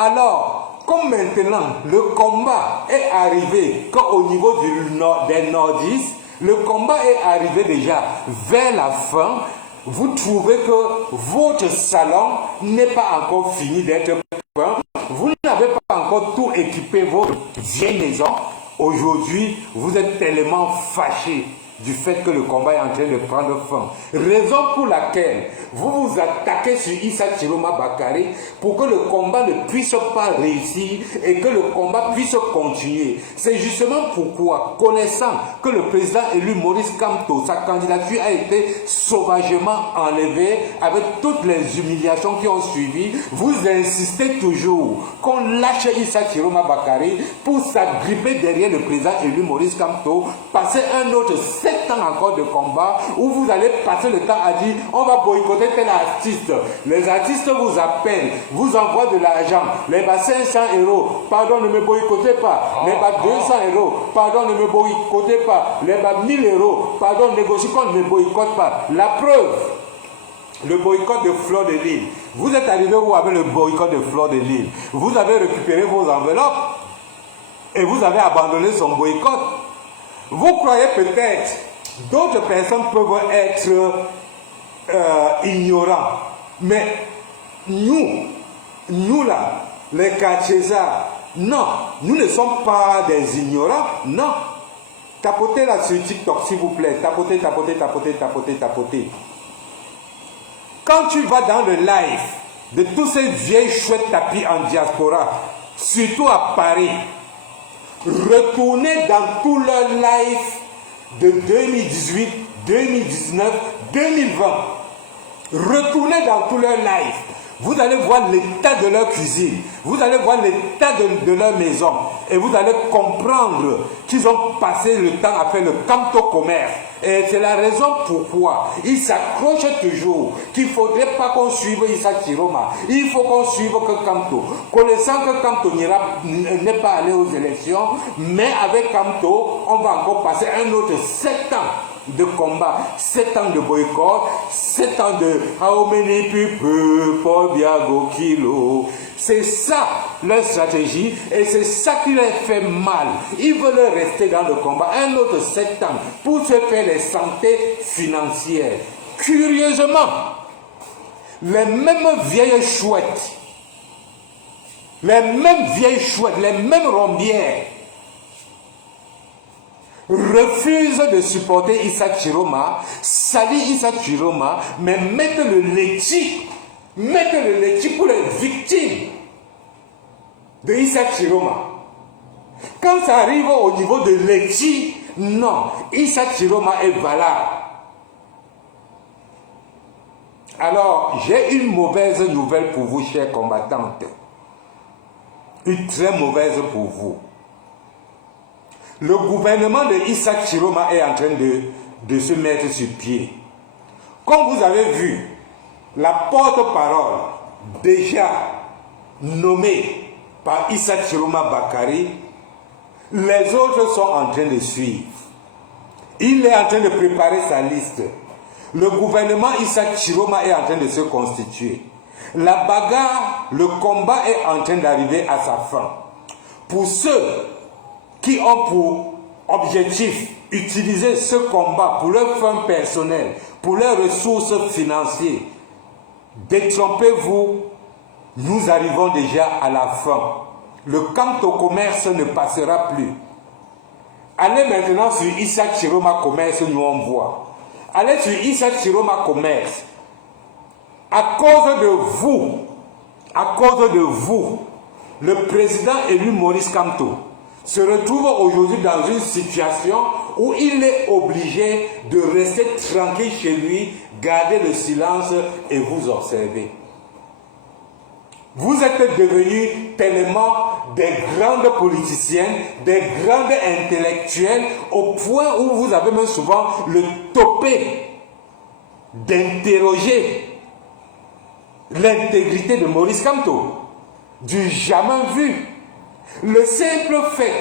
Alors, comme maintenant le combat est arrivé, qu'au niveau des nordistes, le combat est arrivé déjà vers la fin, vous trouvez que votre salon n'est pas encore fini d'être peint, vous n'avez pas encore tout équipé votre vieille maison. Aujourd'hui, vous êtes tellement fâchés du fait que le combat est en train de prendre fin. Raison pour laquelle vous vous attaquez sur Issa Chiroma Bakary pour que le combat ne puisse pas réussir et que le combat puisse continuer. C'est justement pourquoi, connaissant que le président élu Maurice Kamto, sa candidature a été sauvagement enlevée avec toutes les humiliations qui ont suivi, vous insistez toujours qu'on lâche Issa Chiroma Bakary pour s'agripper derrière le président élu Maurice Kamto, passer un autre 7 ans encore de combat où vous allez passer le temps à dire on va boycotter tel artiste. Les artistes vous appellent, vous envoient de l'argent. Les 500 €, pardon, ne me boycottez pas. Les 200 €, pardon, ne me boycottez pas. Les 1000 €, pardon, négocie qu'on ne me boycotte pas. La preuve, le boycott de Fleur de Lille. Vous êtes arrivé où avec le boycott de Fleur de Lille? Vous avez récupéré vos enveloppes et vous avez abandonné son boycott. Vous croyez peut-être d'autres personnes peuvent être ignorants, mais nous là, les Kachésards, non, nous ne sommes pas des ignorants, non. Tapotez là sur TikTok, s'il vous plaît, tapotez. Quand tu vas dans le live de tous ces vieilles chouettes tapis en diaspora, surtout à Paris, retournez dans tout leur live de 2018, 2019, 2020. Retournez dans tout leur live. Vous allez voir l'état de leur cuisine. Vous allez voir l'état de leur maison. Et vous allez comprendre qu'ils ont passé le temps à faire le Kamto commerce. Et c'est la raison pourquoi ils s'accrochent toujours qu'il ne faudrait pas qu'on suive Issa Chiroma. Il faut qu'on suive que Kamto. Connaissant que Kamto n'est pas allé aux élections, mais avec Kamto, on va encore passer un autre 7 ans de combat, 7 ans de boycott, 7 ans de how many people for Biago Kilo. C'est ça leur stratégie et c'est ça qui leur fait mal. Ils veulent rester dans le combat un autre 7 ans pour se faire les santé financières. Curieusement, les mêmes vieilles chouettes, les mêmes rombières refusent de supporter Issa Chiroma, salient Issa Chiroma, mais mettent le laitier pour les victimes de Issa Chiroma. Quand ça arrive au niveau de laitier, non, Issa Chiroma est valable. Alors, j'ai une mauvaise nouvelle pour vous, chers combattantes. Une très mauvaise pour vous. Le gouvernement de Issa Chiroma est en train de se mettre sur pied. Comme vous avez vu, la porte-parole déjà nommée par Issa Chiroma Bakary, les autres sont en train de suivre. Il est en train de préparer sa liste. Le gouvernement Issa Chiroma est en train de se constituer. La bagarre, le combat est en train d'arriver à sa fin. Pour ceux qui ont pour objectif utiliser ce combat pour leur fin personnelle, pour leurs ressources financières, détrompez-vous, nous arrivons déjà à la fin. Le Kamto commerce ne passera plus. Allez maintenant sur Issa Chiroma Commerce, nous on voit. Allez sur Issa Chiroma Commerce. À cause de vous, le président élu Maurice Kamto se retrouve aujourd'hui dans une situation où il est obligé de rester tranquille chez lui, garder le silence et vous observer. Vous êtes devenus tellement des grandes politiciennes, des grandes intellectuelles, au point où vous avez même souvent le topé d'interroger l'intégrité de Maurice Kamto. Du jamais vu. Le simple fait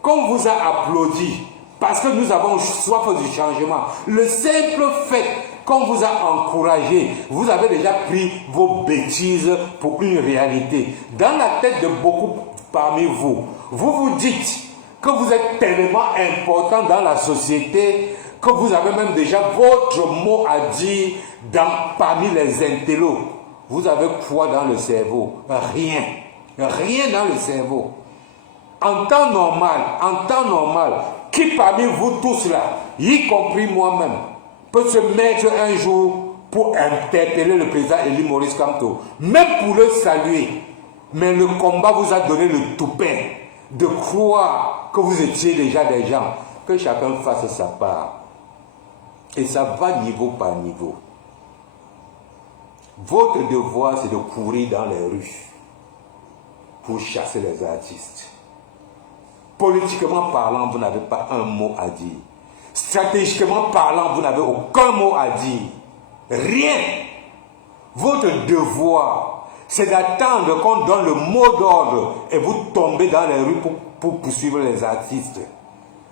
qu'on vous a applaudi Parce que nous avons soif du changement. Le simple fait qu'on vous a encouragé, vous avez déjà pris vos bêtises pour une réalité. Dans la tête de beaucoup parmi vous, vous vous dites que vous êtes tellement important dans la société que vous avez même déjà votre mot à dire parmi les intellos. Vous avez quoi dans le cerveau? Rien. Rien dans le cerveau. En temps normal, qui parmi vous tous là, y compris moi-même, peut se mettre un jour pour interpeller le président Elie Maurice Kamto, même pour le saluer. Mais le combat vous a donné le toupin de croire que vous étiez déjà des gens. Que chacun fasse sa part. Et ça va niveau par niveau. Votre devoir, c'est de courir dans les rues pour chasser les artistes. Politiquement parlant, vous n'avez pas un mot à dire. Stratégiquement parlant, vous n'avez aucun mot à dire. Rien. Votre devoir, c'est d'attendre qu'on donne le mot d'ordre et vous tombez dans les rues pour poursuivre les artistes.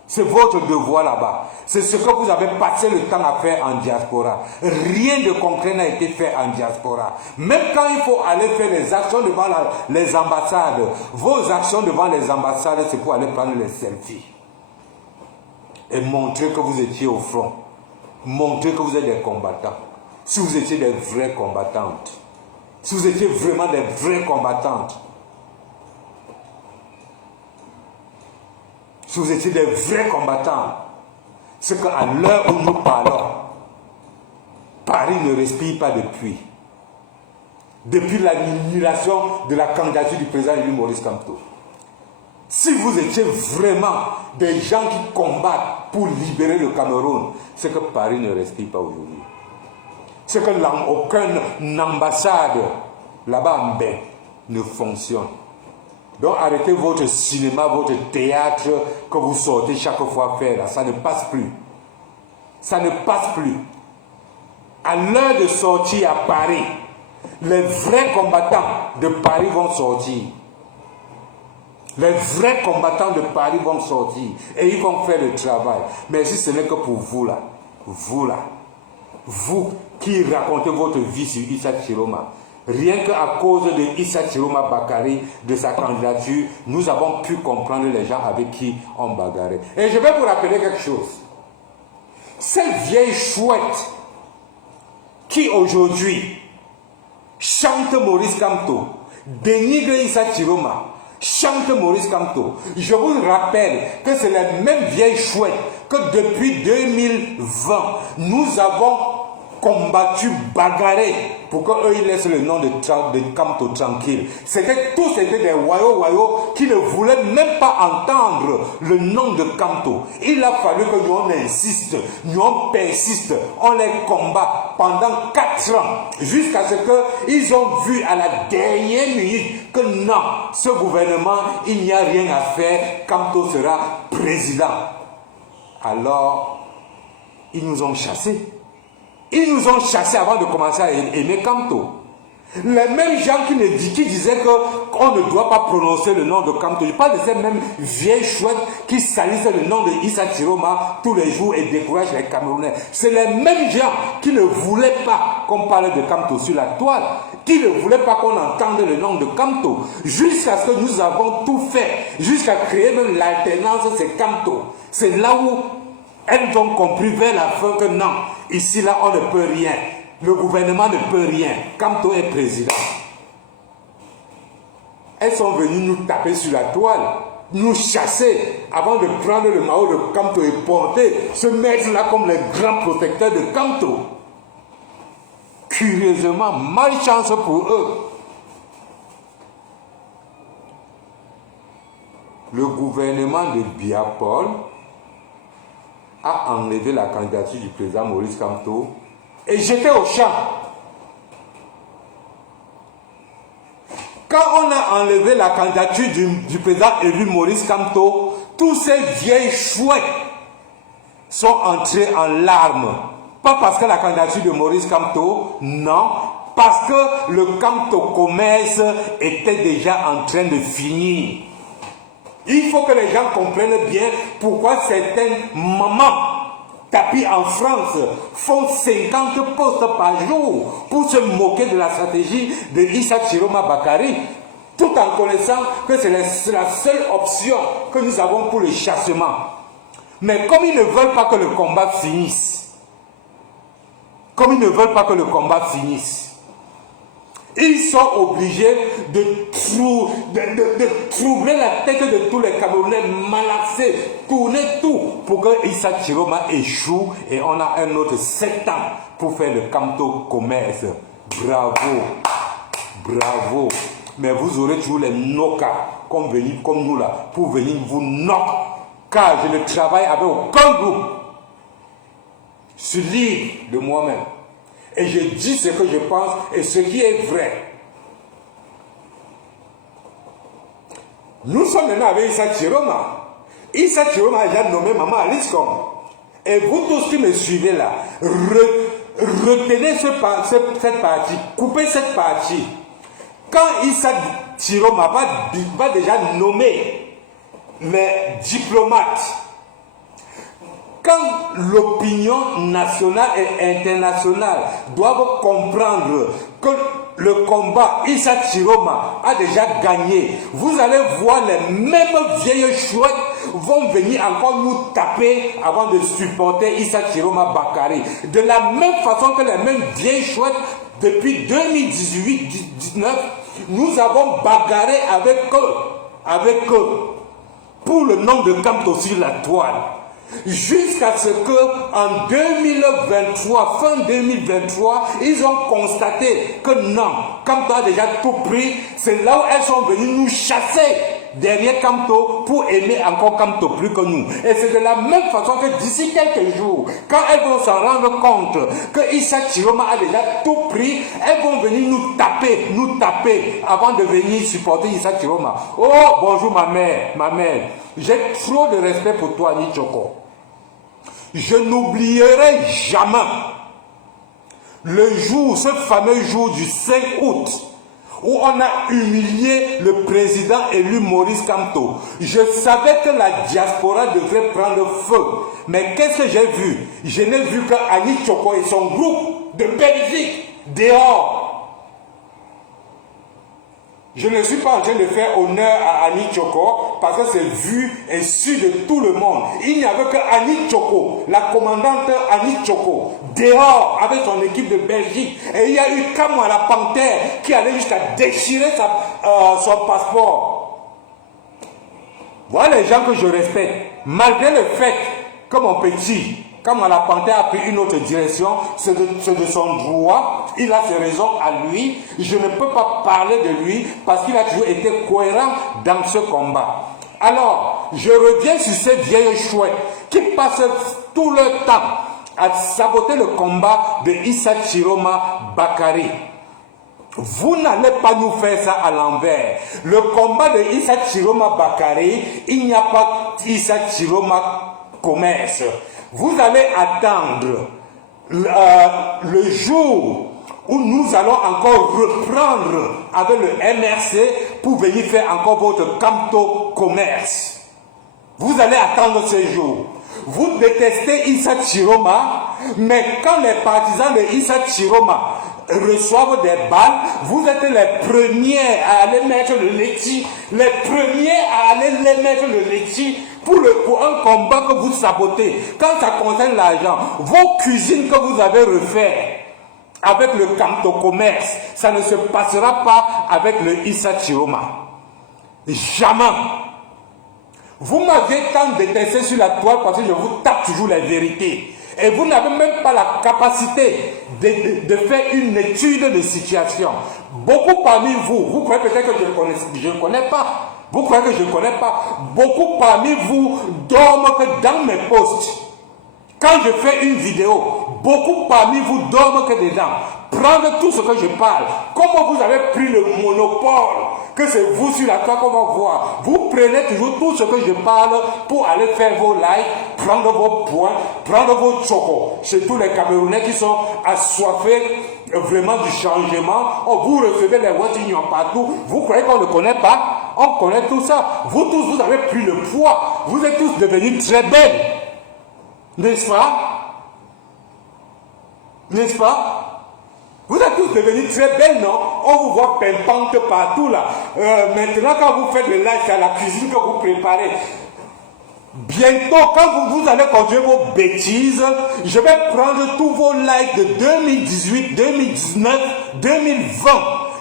C'est votre devoir là-bas. C'est ce que vous avez passé le temps à faire en diaspora. Rien de concret n'a été fait en diaspora. Même quand il faut aller faire les actions devant les ambassades, vos actions devant les ambassades, c'est pour aller prendre les selfies. Et montrer que vous étiez au front. Montrer que vous êtes des combattants. Si vous étiez des vraies combattantes. Si vous étiez vraiment des vraies combattantes. Si vous étiez des vrais combattants, c'est qu'à l'heure où nous parlons, Paris ne respire pas depuis. Depuis l'annulation de la candidature du président Elie Maurice Kamto. Si vous étiez vraiment des gens qui combattent pour libérer le Cameroun, c'est que Paris ne respire pas aujourd'hui. C'est que aucune ambassade là-bas en bain ne fonctionne. Donc arrêtez votre cinéma, votre théâtre que vous sortez chaque fois faire là. Ça ne passe plus. Ça ne passe plus. À l'heure de sortir à Paris, les vrais combattants de Paris vont sortir. Les vrais combattants de Paris vont sortir. Et ils vont faire le travail. Mais si ce n'est que pour vous là, vous qui racontez votre vie sur Issa Chiroma, rien qu'à cause de Issa Chiroma Bakary, de sa candidature, nous avons pu comprendre les gens avec qui on bagarrait. Et je vais vous rappeler quelque chose. Cette vieille chouette qui aujourd'hui chante Maurice Kamto, dénigre Issa Chiroma, chante Maurice Kamto. Je vous rappelle que c'est la même vieille chouette que depuis 2020, nous avons combattu, bagarré pour qu'eux ils laissent le nom de Kamto tranquille. Tous étaient des wayo qui ne voulaient même pas entendre le nom de Kamto. Il a fallu que nous on insiste, nous on persiste, on les combat pendant 4 ans, jusqu'à ce qu'ils ont vu à la dernière minute que non, ce gouvernement, il n'y a rien à faire, Kamto sera président. Alors, ils nous ont chassés. Ils nous ont chassés avant de commencer à aimer Kamto. Les mêmes gens qui disaient qu'on ne doit pas prononcer le nom de Kamto. Je parle de ces mêmes vieilles chouettes qui salissent le nom de Issa Chiroma tous les jours et découragent les Camerounais. C'est les mêmes gens qui ne voulaient pas qu'on parle de Kamto sur la toile, qui ne voulaient pas qu'on entende le nom de Kamto, jusqu'à ce que nous avons tout fait, jusqu'à créer même l'alternance, c'est Kamto. C'est là où elles ont compris vers la fin que non, ici là on ne peut rien. Le gouvernement ne peut rien. Kamto est président. Elles sont venues nous taper sur la toile, nous chasser avant de prendre le maillot de Kamto et porter, se mettre là comme les grands protecteurs de Kamto. Curieusement, malchance pour eux. Le gouvernement de Biapol a enlevé la candidature du président Maurice Kamto et j'étais au champ. Quand on a enlevé la candidature du président élu Maurice Kamto, tous ces vieilles chouettes sont entrés en larmes. Pas parce que la candidature de Maurice Kamto, non, parce que le Kamto commerce était déjà en train de finir. Il faut que les gens comprennent bien pourquoi certaines mamans tapis en France font 50 postes par jour pour se moquer de la stratégie de Issa Chiroma Bakary, tout en connaissant que c'est la seule option que nous avons pour le chassement. Mais comme ils ne veulent pas que le combat finisse, ils sont obligés de troubler la tête de tous les Camerounais, malaxer, tourner tout pour que Issa Chiroma échoue et on a un autre 7 ans pour faire le Kamto commerce. Bravo, bravo. Mais vous aurez toujours les knockers comme nous là, pour venir vous knock, car je ne travaille avec aucun groupe. Je suis libre de moi-même. Et je dis ce que je pense et ce qui est vrai. Nous sommes maintenant avec Issa Chiroma. Issa Chiroma a déjà nommé Maman Alice comme. Et vous tous qui me suivez là, retenez cette partie, coupez cette partie. Quand Issa Chiroma va déjà nommer les diplomates, quand l'opinion nationale et internationale doivent comprendre que le combat Issa Chiroma a déjà gagné, vous allez voir les mêmes vieilles chouettes vont venir encore nous taper avant de supporter Issa Chiroma Bakary. De la même façon que les mêmes vieilles chouettes, depuis 2018-19, nous avons bagarré avec eux pour le nom de Kamto sur la toile. Jusqu'à ce que en 2023, fin 2023, ils ont constaté que non, Kamto a déjà tout pris. C'est là où elles sont venues nous chasser derrière Kamto pour aimer encore Kamto plus que nous. Et c'est de la même façon que d'ici quelques jours, quand elles vont s'en rendre compte que Issa Chiroma a déjà tout pris, elles vont venir nous taper avant de venir supporter Issa Chiroma. Oh, bonjour ma mère. J'ai trop de respect pour toi, Ani Tchoko. Je n'oublierai jamais le jour, ce fameux jour du 5 août, où on a humilié le président élu Maurice Kamto. Je savais que la diaspora devrait prendre feu. Mais qu'est-ce que j'ai vu? Je n'ai vu que Ani Tchoko et son groupe de Belgique dehors. Je ne suis pas en train de faire honneur à Ani Tchoko parce que c'est vu et su de tout le monde. Il n'y avait que Ani Tchoko, la commandante Ani Tchoko, dehors avec son équipe de Belgique. Et il y a eu Kamwa la panthère qui allait jusqu'à déchirer son passeport. Voilà les gens que je respecte. Malgré le fait que mon petit, Kamwa la panthère a pris une autre direction, c'est de son droit, il a ses raisons à lui. Je ne peux pas parler de lui parce qu'il a toujours été cohérent dans ce combat. Alors, je reviens sur ces vieilles chouettes qui passent tout leur temps à saboter le combat de Issa Chiroma Bakary. Vous n'allez pas nous faire ça à l'envers. Le combat de Issa Chiroma Bakary, il n'y a pas Issa Chiroma commerce. Vous allez attendre le jour où nous allons encore reprendre avec le MRC pour venir faire encore votre Kamto commerce. Vous allez attendre ce jour. Vous détestez Issa Chiroma, mais quand les partisans de Issa Chiroma reçoivent des balles, vous êtes les premiers à aller mettre le Letchi, les premiers à aller les mettre le Letchi pour un combat que vous sabotez. Quand ça concerne l'argent, vos cuisines que vous avez refaites avec le Kamto commerce, ça ne se passera pas avec le Issa Chiroma. Jamais. Vous m'avez tant détesté sur la toile parce que je vous tape toujours la vérité. Et vous n'avez même pas la capacité de faire une étude de situation. Beaucoup parmi vous, vous croyez peut-être que je ne connais pas. Vous croyez que je ne connais pas. Beaucoup parmi vous dorment que dans mes posts. Quand je fais une vidéo, beaucoup parmi vous dorment que dedans. Prendre tout ce que je parle. Comment vous avez pris le monopole que c'est vous sur la toile qu'on va voir. Vous prenez toujours tout ce que je parle pour aller faire vos likes, prendre vos points, prendre vos chocos. C'est tous les Camerounais qui sont assoiffés vraiment du changement. Oh, vous recevez les Wattignon partout. Vous croyez qu'on ne connaît pas? On connaît tout ça. Vous tous, vous avez pris le poids. Vous êtes tous devenus très belles. N'est-ce pas? N'est-ce pas? Vous êtes tous devenus très belles, non? On vous voit pimpante partout là. Maintenant, quand vous faites le live, c'est à la cuisine que vous préparez. Bientôt, quand vous allez continuer vos bêtises, je vais prendre tous vos lives de 2018, 2019, 2020.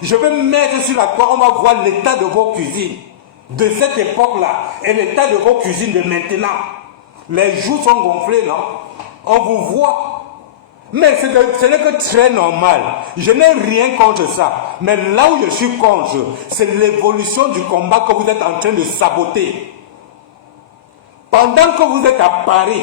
Je vais mettre sur la toile, on va voir l'état de vos cuisines de cette époque-là et l'état de vos cuisines de maintenant. Les joues sont gonflées, non? On vous voit. Mais ce n'est que très normal. Je n'ai rien contre ça. Mais là où je suis contre, c'est l'évolution du combat que vous êtes en train de saboter. Pendant que vous êtes à Paris,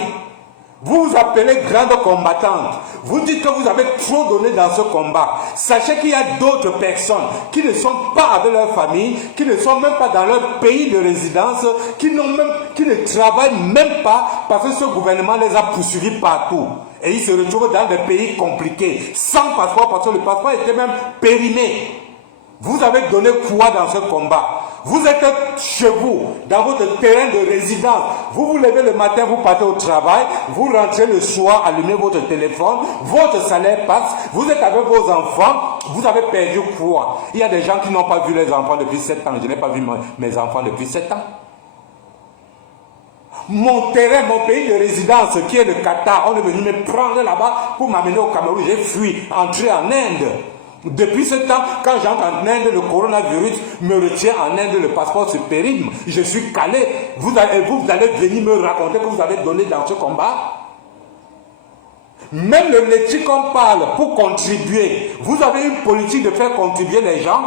vous vous appelez grande combattante. Vous dites que vous avez trop donné dans ce combat. Sachez qu'il y a d'autres personnes qui ne sont pas avec leur famille, qui ne sont même pas dans leur pays de résidence, qui ne travaillent même pas parce que ce gouvernement les a poursuivis partout. Et ils se retrouvent dans des pays compliqués, sans passeport, parce que le passeport était même périmé. Vous avez donné quoi dans ce combat? Vous êtes chez vous, dans votre terrain de résidence. Vous vous levez le matin, vous partez au travail, vous rentrez le soir, allumez votre téléphone, votre salaire passe, vous êtes avec vos enfants, vous avez perdu quoi? Il y a des gens qui n'ont pas vu les enfants depuis 7 ans. Je n'ai pas vu mes enfants depuis 7 ans. Mon terrain, mon pays de résidence, qui est le Qatar, on est venu me prendre là-bas pour m'amener au Cameroun. J'ai fui, entré en Inde. Depuis ce temps, quand j'entre en Inde, le coronavirus me retient en Inde, le passeport se périme. Je suis calé. Vous allez venir me raconter que vous avez donné dans ce combat. Même le laitier qu'on parle pour contribuer, vous avez une politique de faire contribuer les gens.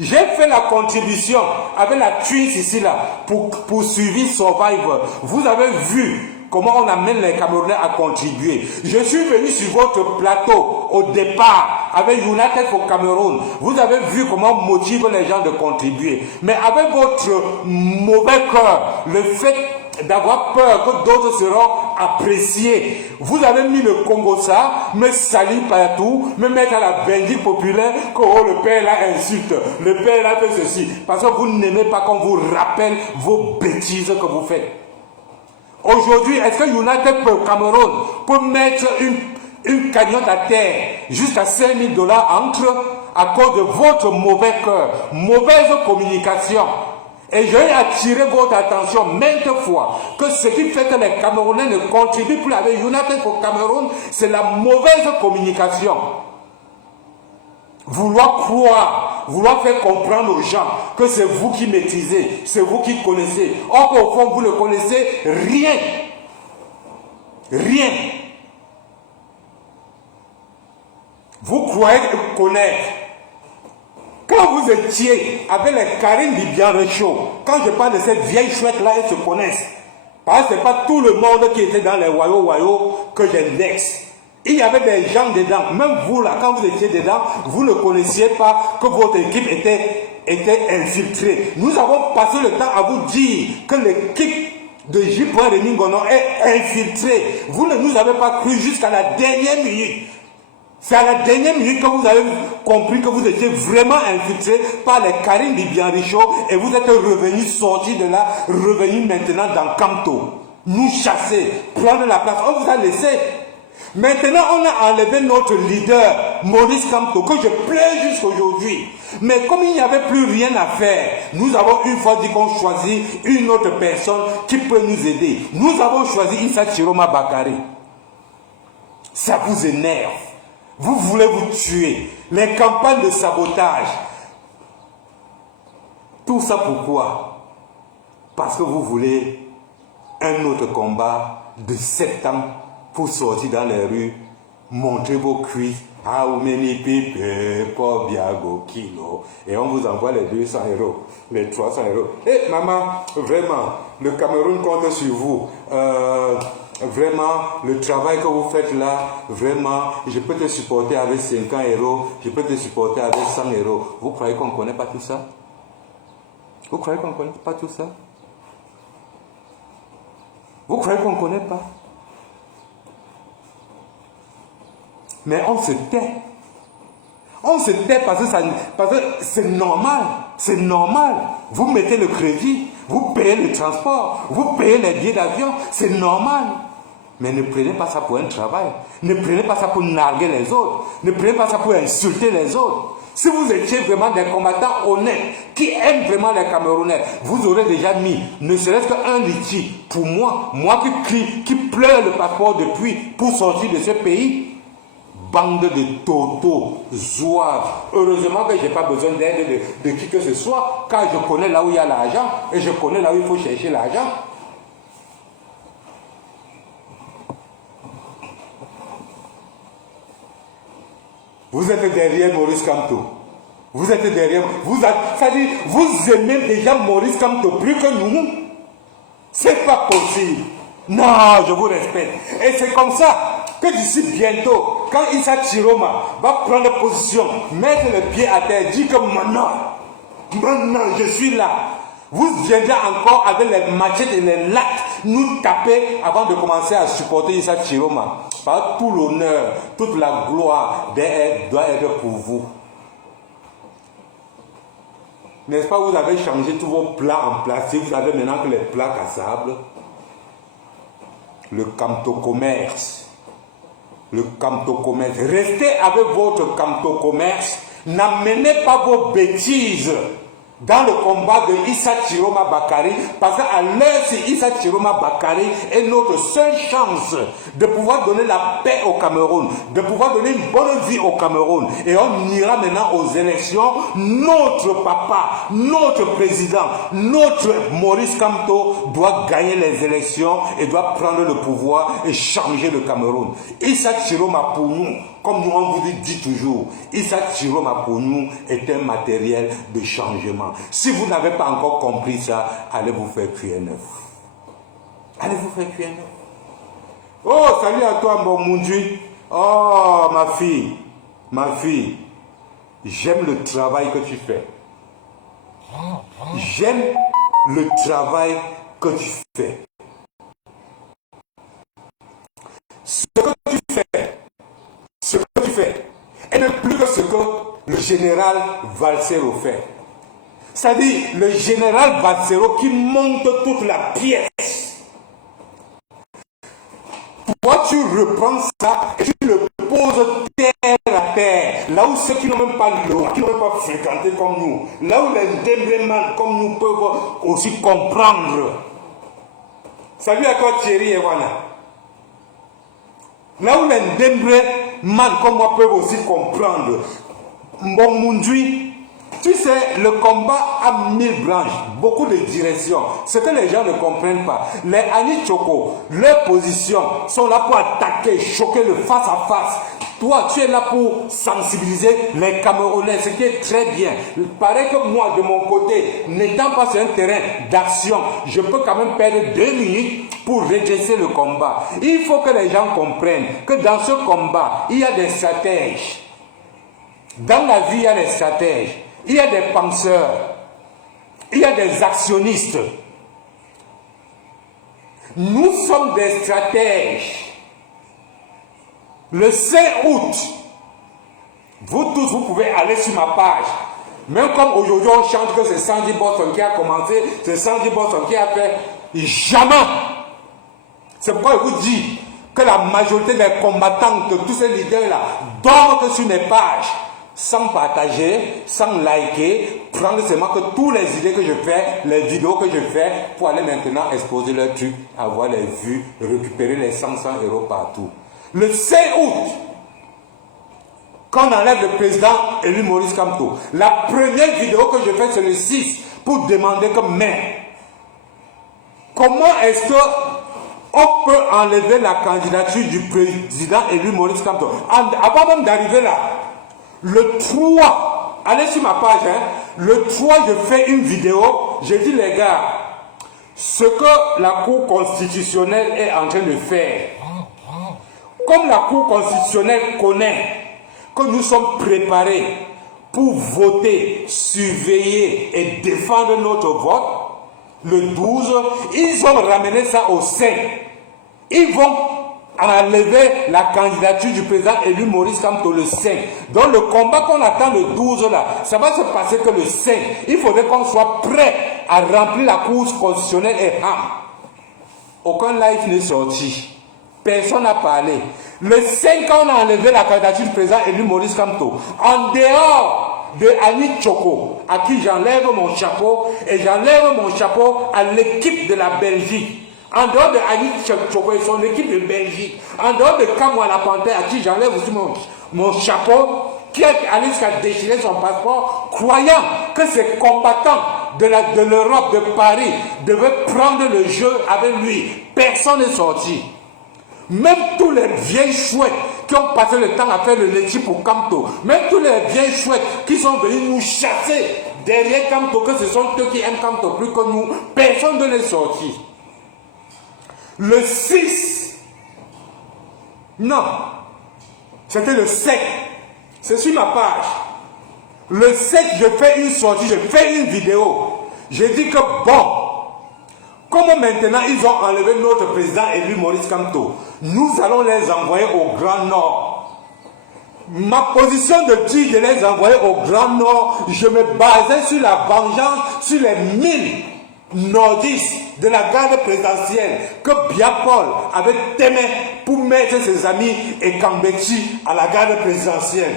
J'ai fait la contribution avec la Twins ici là pour suivi Survivor. Vous avez vu comment on amène les Camerounais à contribuer. Je suis venu sur votre plateau au départ avec United for Cameroun. Vous avez vu comment on motive les gens de contribuer. Mais avec votre mauvais cœur, le fait d'avoir peur que d'autres seront appréciés. Vous avez mis le Congo ça, me salir partout, me mettre à la vindicte populaire que oh, le père là insulte, le père là fait ceci. Parce que vous n'aimez pas qu'on vous rappelle vos bêtises que vous faites. Aujourd'hui, est-ce que United for Cameroun peut mettre une cagnotte à terre jusqu'à 5 000 $ entre à cause de votre mauvais cœur, mauvaise communication? Et je vais attirer votre attention maintes fois que ce qui fait que les Camerounais ne contribuent plus avec United for Cameroun, c'est la mauvaise communication. Vouloir croire, vouloir faire comprendre aux gens que c'est vous qui maîtrisez, c'est vous qui connaissez. Or qu'au fond, vous ne connaissez rien. Rien. Vous croyez connaître. Quand vous étiez avec les Karine Bibian-Rechaud, quand je parle de cette vieille chouette-là, elles se connaissent. Parce que ce n'est pas tout le monde qui était dans les Wayo que j'indexe. Il y avait des gens dedans. Même vous, là, quand vous étiez dedans, vous ne connaissiez pas que votre équipe était infiltrée. Nous avons passé le temps à vous dire que l'équipe de J. Rémi Ngonon est infiltrée. Vous ne nous avez pas cru jusqu'à la dernière minute. C'est à la dernière minute que vous avez compris que vous étiez vraiment infiltré par les Karine Bibian-Rechaud et vous êtes revenus, sortis de là, revenus maintenant dans Camto. Nous chasser, prendre la place. On vous a laissé. Maintenant, on a enlevé notre leader, Maurice Camto, que je plains jusqu'aujourd'hui. Mais comme il n'y avait plus rien à faire, nous avons une fois dit qu'on choisit une autre personne qui peut nous aider. Nous avons choisi Issa Chiroma Bakari. Ça vous énerve. Vous voulez vous tuer. Les campagnes de sabotage. Tout ça pourquoi? Parce que vous voulez un autre combat de 7 ans pour sortir dans les rues, montrer vos cuisses. How many people pour Biago Kilo? Et on vous envoie les 200 €, les 300 €. Eh maman, vraiment, le Cameroun compte sur vous. Vraiment, le travail que vous faites là, vraiment, je peux te supporter avec 50 €, je peux te supporter avec 100 €. Vous croyez qu'on ne connaît pas tout ça? Vous croyez qu'on ne connaît pas tout ça? Vous croyez qu'on ne connaît pas? Mais on se tait. On se tait parce que c'est normal. C'est normal. Vous mettez le crédit, vous payez le transport, vous payez les billets d'avion. C'est normal. Mais ne prenez pas ça pour un travail. Ne prenez pas ça pour narguer les autres. Ne prenez pas ça pour insulter les autres. Si vous étiez vraiment des combattants honnêtes, qui aiment vraiment les Camerounais, vous aurez déjà mis, ne serait-ce qu'un litige. Pour moi qui pleure le passeport depuis pour sortir de ce pays, bande de totos, zouaves. Heureusement que je n'ai pas besoin d'aide de qui que ce soit, car je connais là où il y a l'argent et je connais là où il faut chercher l'argent. Vous êtes derrière Maurice Kamto. Vous êtes derrière. C'est-à-dire, vous aimez déjà Maurice Kamto plus que nous. C'est pas possible. Non, je vous respecte. Et c'est comme ça que d'ici bientôt, quand Issa Chiroma va prendre position, mettre le pied à terre, dire que maintenant, je suis là. Vous viendrez encore avec les machettes et les lattes nous taper avant de commencer à supporter Issa Chiroma. Par tout l'honneur, toute la gloire doit être pour vous. N'est-ce pas, vous avez changé tous vos plats en plastique, vous avez maintenant que les plats cassables. Le Kamto Commerce. Le Kamto Commerce. Restez avec votre Kamto Commerce. N'amenez pas vos bêtises dans le combat de Issa Chiroma Bakary, parce qu'à l'heure, si Issa Chiroma Bakary est notre seule chance de pouvoir donner la paix au Cameroun, de pouvoir donner une bonne vie au Cameroun, et on ira maintenant aux élections, notre papa, notre président, notre Maurice Kamto doit gagner les élections et doit prendre le pouvoir et changer le Cameroun. Issa Chiroma pour nous, comme nous on vous dit toujours, Issa Chiroma pour nous est un matériel de changement. Si vous n'avez pas encore compris ça, allez vous faire cuire neuf. Allez vous faire cuire neuf. Oh, salut à toi, mon Moundji. Oh, ma fille, j'aime le travail que tu fais. J'aime le travail que tu fais. Ce que tu fais est même plus que ce que le général Valsero fait. C'est-à-dire le général Valsero qui monte toute la pièce. Toi, tu reprends ça et tu le poses terre à terre. Là où ceux qui n'ont même pas l'eau, qui n'ont même pas fréquenté comme nous, là où les Dembleman comme nous peuvent aussi comprendre. Salut à toi Thierry Ewana. Là où les Dembleman comme moi peuvent aussi comprendre. Bon Moundji, tu sais, le combat a 1000 branches, beaucoup de directions. Ce que les gens ne comprennent pas, les Ani Choko, leurs positions sont là pour attaquer, choquer le face à face. Toi, tu es là pour sensibiliser les Camerounais, ce qui est très bien. Il paraît que moi, de mon côté, n'étant pas sur un terrain d'action, je peux quand même perdre 2 minutes pour redresser le combat. Il faut que les gens comprennent que dans ce combat, il y a des stratèges. Dans la vie, il y a des stratèges. Il y a des penseurs, il y a des actionnistes. Nous sommes des stratèges. Le 5 août, vous tous, vous pouvez aller sur ma page. Même comme aujourd'hui, on chante que c'est Sandy Boston qui a commencé, c'est Sandy Boston qui a fait. Jamais. C'est pourquoi je vous dis que la majorité des combattants, de tous ces leaders-là, dorment sur mes pages. Sans partager, sans liker, prendre seulement que tous les idées que je fais, les vidéos que je fais, pour aller maintenant exposer leurs trucs, avoir les vues, récupérer les 100 € partout. Le 5 août, quand on enlève le président élu Maurice Kamto, la première vidéo que je fais c'est le 6 pour demander que, mais, comment est-ce qu'on peut enlever la candidature du président élu Maurice Kamto? Avant même d'arriver là, le 3, allez sur ma page, hein, le 3, je fais une vidéo, je dis les gars, ce que la Cour constitutionnelle est en train de faire, comme la Cour constitutionnelle connaît que nous sommes préparés pour voter, surveiller et défendre notre vote, le 12, ils ont ramené ça au 5. Ils vont enlever la candidature du président élu Maurice Kamto le 5. Donc le combat qu'on attend le 12 là, ça va se passer que le 5. Il faudrait qu'on soit prêt à remplir la cour constitutionnelle et aucun live n'est sorti. Personne n'a parlé. Le 5, quand on a enlevé la candidature du président élu Maurice Kamto, en dehors de Annie Tchoko, à qui j'enlève mon chapeau, et j'enlève mon chapeau à l'équipe de la Belgique. En dehors de Annie Tchoko et son équipe de Belgique, en dehors de Kamwa la Panthère, à qui j'enlève aussi mon chapeau, qui est allé jusqu'à déchirer son passeport, croyant que ces combattants de l'Europe, de Paris, devaient prendre le jeu avec lui. Personne n'est sorti. Même tous les vieilles chouettes qui ont passé le temps à faire le léchi pour Kamto, même tous les vieilles chouettes qui sont venus nous chasser derrière Kamto, que ce sont eux qui aiment Kamto plus que nous, personne n'est sorti. Le 6, non, c'était le 7, c'est sur ma page. Le 7, je fais une sortie, je fais une vidéo. Je dis que bon, comme maintenant ils ont enlevé notre président élu Maurice Kamto, nous allons les envoyer au Grand Nord. Ma position de dire de les envoyer au Grand Nord, je me basais sur la vengeance, sur les 1000 nordistes de la garde présidentielle que Biapol avait aimé pour mettre ses amis et Kambetchi à la garde présidentielle.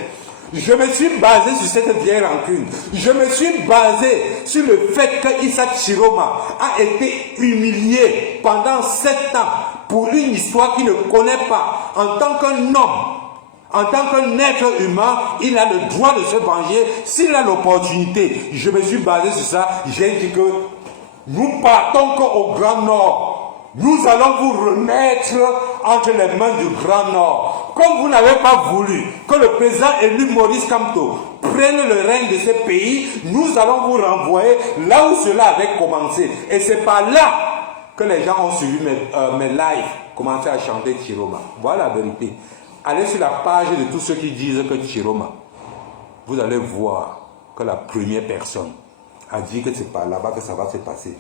Je me suis basé sur cette vieille rancune. Je me suis basé sur le fait que Issa Chiroma a été humilié pendant 7 ans pour une histoire qu'il ne connaît pas. En tant qu'un homme, en tant qu'un être humain, il a le droit de se venger s'il a l'opportunité. Je me suis basé sur ça. J'ai dit que nous partons qu'au Grand Nord. Nous allons vous remettre entre les mains du Grand Nord. Comme vous n'avez pas voulu que le président élu Maurice Kamto prenne le règne de ce pays, nous allons vous renvoyer là où cela avait commencé. Et c'est par là que les gens ont suivi mes lives, commencé à chanter Chiroma. Voilà la vérité. Allez sur la page de tous ceux qui disent que Chiroma, vous allez voir que la première personne a dit que c'est par là-bas que ça va se passer.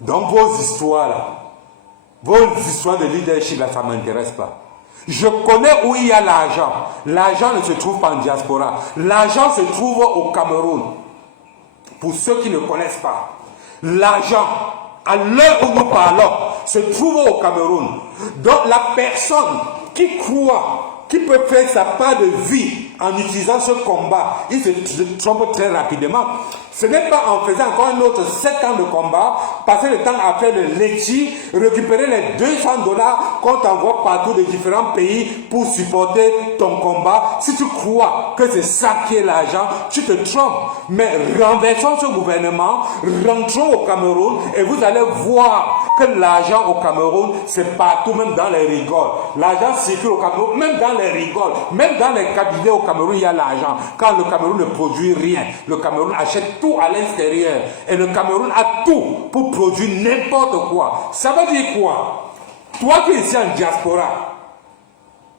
Donc vos histoires là, vos histoires de leadership là, ça ne m'intéresse pas. Je connais où il y a l'argent. L'argent ne se trouve pas en diaspora. L'argent se trouve au Cameroun. Pour ceux qui ne connaissent pas, l'argent, à l'heure où nous parlons, se trouve au Cameroun. Donc la personne qui croit, qui peut faire sa part de vie en utilisant ce combat, il se trompe très rapidement. Ce n'est pas en faisant encore un autre 7 ans de combat, passer le temps à faire le léchi, récupérer les $200 qu'on t'envoie partout de différents pays pour supporter ton combat. Si tu crois que c'est ça qui est l'argent, tu te trompes. Mais renversons ce gouvernement, rentrons au Cameroun et vous allez voir que l'argent au Cameroun, c'est partout, même dans les rigoles. L'argent circule au Cameroun, même dans les rigoles, même dans les cabinets au Cameroun, il y a l'argent. Quand le Cameroun ne produit rien, le Cameroun achète tout à l'extérieur. Et le Cameroun a tout pour produire n'importe quoi. Ça veut dire quoi? Toi qui es ici en diaspora,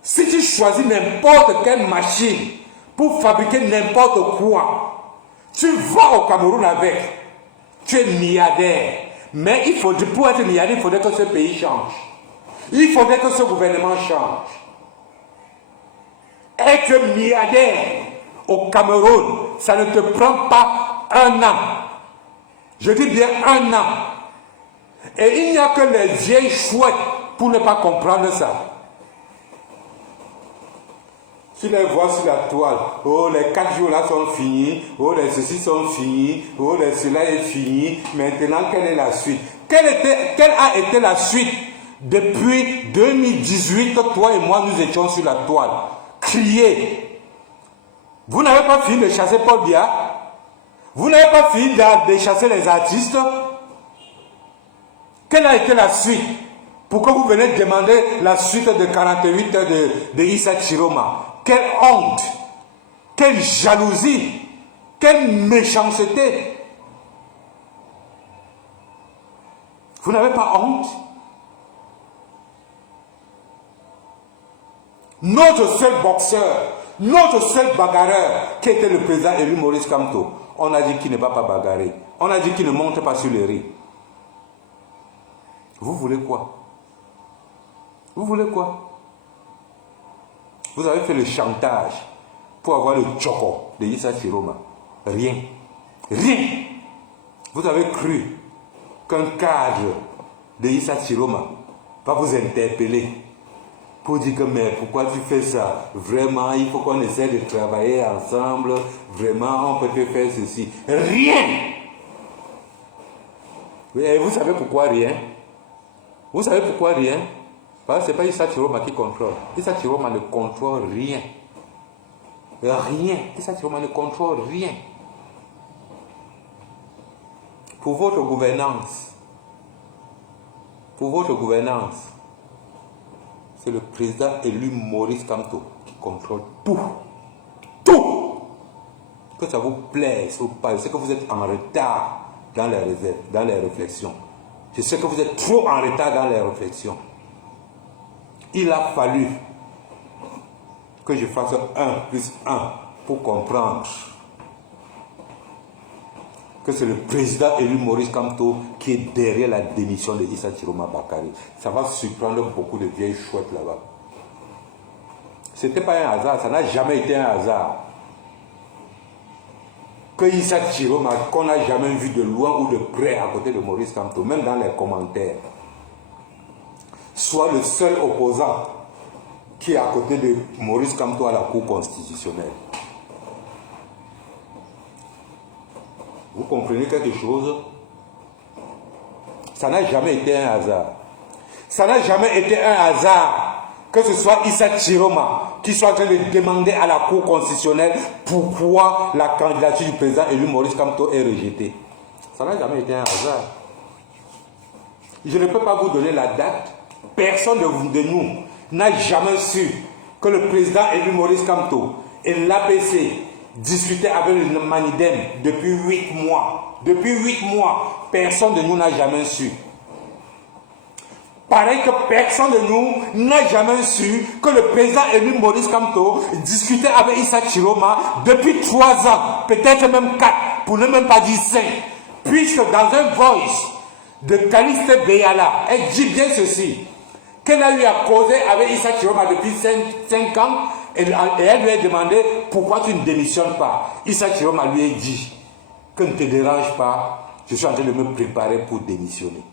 si tu choisis n'importe quelle machine pour fabriquer n'importe quoi, tu vas au Cameroun avec. Tu es milliardaire. Mais il faut, pour être milliardaire, il faudrait que ce pays change. Il faudrait que ce gouvernement change. Être milliardaire au Cameroun, ça ne te prend pas un an. Je dis bien un an. Et il n'y a que les vieilles chouettes pour ne pas comprendre ça. Tu les vois sur la toile. Oh, les 4 jours là sont finis. Oh, les ceci sont finis. Oh, les cela est fini. Maintenant, quelle est la suite? Quelle a été la suite depuis 2018 que toi et moi nous étions sur la toile? Crier. Vous n'avez pas fini de chasser Paul Biya? Vous n'avez pas fini de chasser les artistes? Quelle a été la suite? Pourquoi vous venez demander la suite de 48 heures de Issa Chiroma? Quelle honte! Quelle jalousie! Quelle méchanceté! Vous n'avez pas honte? Notre seul boxeur, notre seul bagarreur, qui était le président élu Maurice Kamto, on a dit qu'il ne va pas bagarrer. On a dit qu'il ne monte pas sur le riz. Vous voulez quoi? Vous voulez quoi? Vous avez fait le chantage pour avoir le choco de Issa Chiroma. Rien. Rien. Vous avez cru qu'un cadre de Issa Chiroma va vous interpeller pour dire que mais pourquoi tu fais ça? Vraiment, il faut qu'on essaie de travailler ensemble. Vraiment, on peut te faire ceci. Rien. Et vous savez pourquoi rien? Vous savez pourquoi rien? Parce que ce n'est pas Issa Chiroma qui contrôle. Issa Chiroma ne contrôle rien. Rien. Issa Chiroma ne contrôle rien. Pour votre gouvernance, c'est le président élu Maurice Kamto qui contrôle tout. Tout. Que ça vous plaise ou pas, je sais que vous êtes en retard dans les réflexions. Je sais que vous êtes trop en retard dans les réflexions. Il a fallu que je fasse 1 plus 1 pour comprendre que c'est le président élu Maurice Kamto qui est derrière la démission de Issa Chiroma Bakary. Ça va surprendre beaucoup de vieilles chouettes là-bas. Ce n'était pas un hasard, ça n'a jamais été un hasard. Que Issa Chiroma, qu'on n'a jamais vu de loin ou de près à côté de Maurice Kamto, même dans les commentaires, soit le seul opposant qui est à côté de Maurice Kamto à la Cour constitutionnelle. Vous comprenez quelque chose? Ça n'a jamais été un hasard. Ça n'a jamais été un hasard que ce soit Issa Chiroma qui soit en train de demander à la Cour constitutionnelle pourquoi la candidature du président élu Maurice Kamto est rejetée. Ça n'a jamais été un hasard. Je ne peux pas vous donner la date. Personne de nous n'a jamais su que le président élu Maurice Kamto et l'APC discutaient avec le Manidem depuis 8 mois. Depuis 8 mois, personne de nous n'a jamais su. Pareil que personne de nous n'a jamais su que le président élu Maurice Kamto discutait avec Issa Chiroma depuis 3 ans, peut-être même 4, pour ne même pas dire 5. Puisque dans un voice de Caliste Beyala, elle dit bien ceci, qu'elle a eu à causer avec Issa Chiroma depuis 5 ans, et elle lui a demandé pourquoi tu ne démissionnes pas. Issa Chiroma lui a dit que ne te dérange pas, je suis en train de me préparer pour démissionner.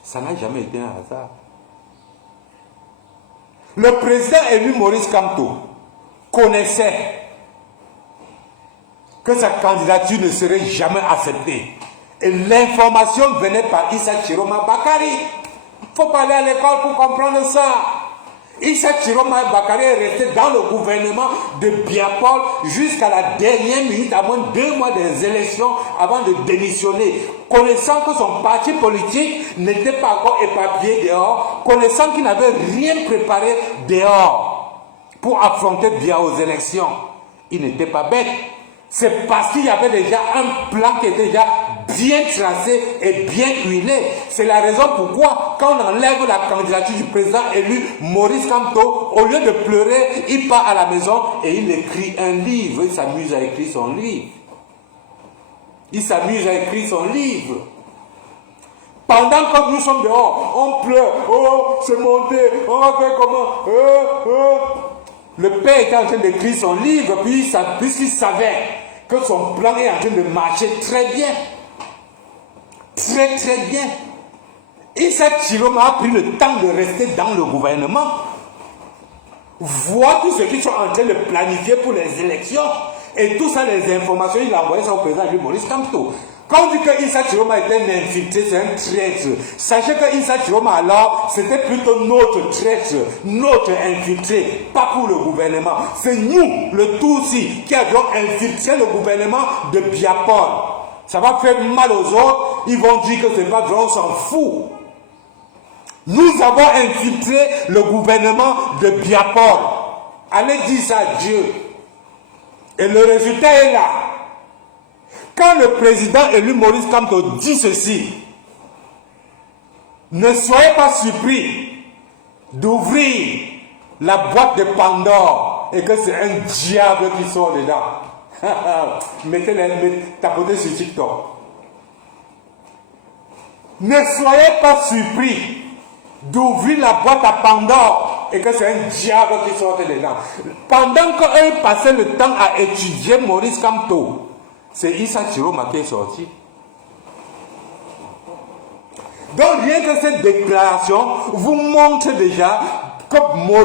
Ça n'a jamais été un hasard. Le président élu Maurice Kamto connaissait que sa candidature ne serait jamais acceptée. Et l'information venait par Issa Chiroma Bakary. Il faut pas aller à l'école pour comprendre ça. Issa Chiroma Bakary est resté dans le gouvernement de Biapol jusqu'à la dernière minute, à moins de 2 mois des élections avant de démissionner. Connaissant que son parti politique n'était pas encore éparpillé dehors, connaissant qu'il n'avait rien préparé dehors pour affronter bien aux élections. Il n'était pas bête. C'est parce qu'il y avait déjà un plan qui était déjà bien tracé et bien huilé. C'est la raison pourquoi, quand on enlève la candidature du président élu Maurice Kamto, au lieu de pleurer, il part à la maison et il écrit un livre. Il s'amuse à écrire son livre. Il s'amuse à écrire son livre. Pendant que nous sommes dehors, on pleure. Oh, c'est monté. On va faire comment? Le père était en train d'écrire son livre, puisqu'il savait que son plan est en train de marcher très bien. Très très bien. Issa Chiroma a pris le temps de rester dans le gouvernement, voir tout ce qu'ils sont en train de planifier pour les élections, et tout ça, les informations, il a envoyé ça au président Maurice Kamto. Quand on dit que Issa Chiroma était un infiltré, c'est un traître. Sachez que Issa Chiroma, alors, c'était plutôt notre traître, notre infiltré, pas pour le gouvernement. C'est nous, le Tutsi, qui avions infiltré le gouvernement de Biapol. Ça va faire mal aux autres, ils vont dire que c'est pas vrai, on s'en fout. Nous avons infiltré le gouvernement de Biapol. Allez dire ça à Dieu. Et le résultat est là. Quand le président élu Maurice Kamto dit ceci, ne soyez pas surpris d'ouvrir la boîte de Pandore et que c'est un diable qui sort dedans. Tapotez sur TikTok. Ne soyez pas surpris d'ouvrir la boîte à Pandore et que c'est un diable qui sort dedans. Pendant qu'eux passaient le temps à étudier Maurice Kamto, c'est Issa Chiroma qui est sorti. Donc rien que cette déclaration vous montre déjà que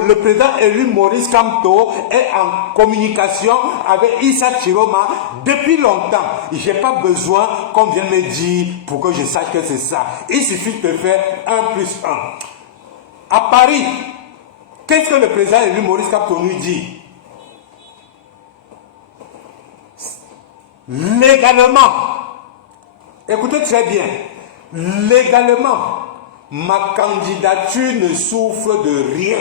le président élu Maurice Kamto est en communication avec Issa Chiroma depuis longtemps. Je n'ai pas besoin qu'on vienne me dire pour que je sache que c'est ça. Il suffit de faire 1+1. À Paris, qu'est-ce que le président élu Maurice Kamto nous dit? Légalement, écoutez très bien, légalement, ma candidature ne souffre de rien.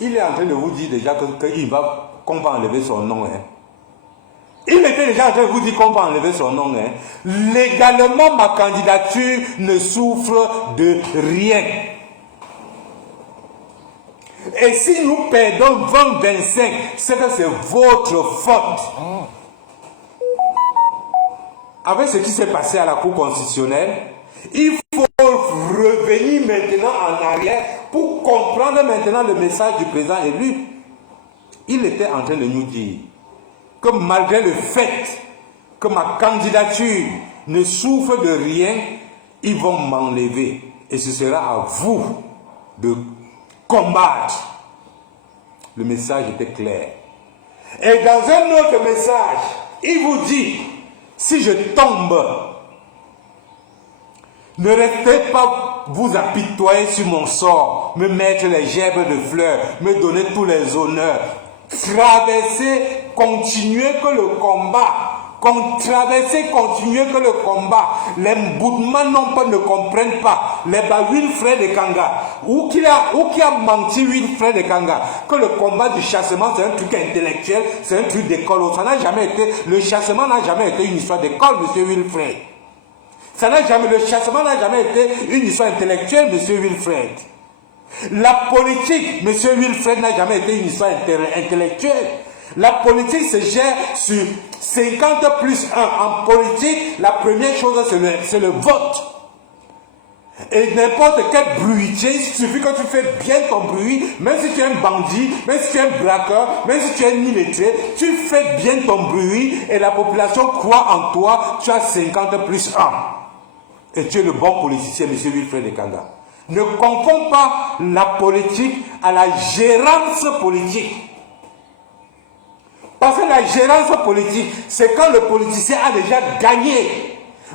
Il est en train de vous dire déjà qu'on va enlever son nom. Hein. Il était déjà en train de vous dire qu'on va enlever son nom. Hein. Légalement, ma candidature ne souffre de rien. Et si nous perdons 20-25, c'est que c'est votre faute. Avec ce qui s'est passé à la Cour constitutionnelle, il faut revenir maintenant en arrière pour comprendre maintenant le message du président élu. Il était en train de nous dire que malgré le fait que ma candidature ne souffre de rien, ils vont m'enlever. Et ce sera à vous de combattre. Le message était clair. Et dans un autre message, il vous dit, si je tombe, ne restez pas vous apitoyer sur mon sort, me mettre les gerbes de fleurs, me donner tous les honneurs. Traversez, continuez que le combat. Traversez, continuez que le combat. Les Boudman ne comprennent pas. Les Wilfred de Kanga. Ou qui a menti Wilfred de Kanga. Que le combat du chassement c'est un truc intellectuel, c'est un truc d'école. Ça n'a jamais été, le chassement n'a jamais été une histoire d'école, monsieur Wilfred. Le chassement n'a jamais été une histoire intellectuelle, monsieur Wilfred. La politique, monsieur Wilfred, n'a jamais été une histoire intellectuelle. La politique se gère sur 50+1. En politique, la première chose, c'est le vote. Et n'importe quel bruitier, il suffit que tu fais bien ton bruit, même si tu es un bandit, même si tu es un braqueur, même si tu es un illettré, tu fais bien ton bruit et la population croit en toi, tu as 50+1. Et tu es le bon politicien, M. Wilfred de Kanga. Ne confonds pas la politique à la gérance politique. Parce que la gérance politique, c'est quand le politicien a déjà gagné.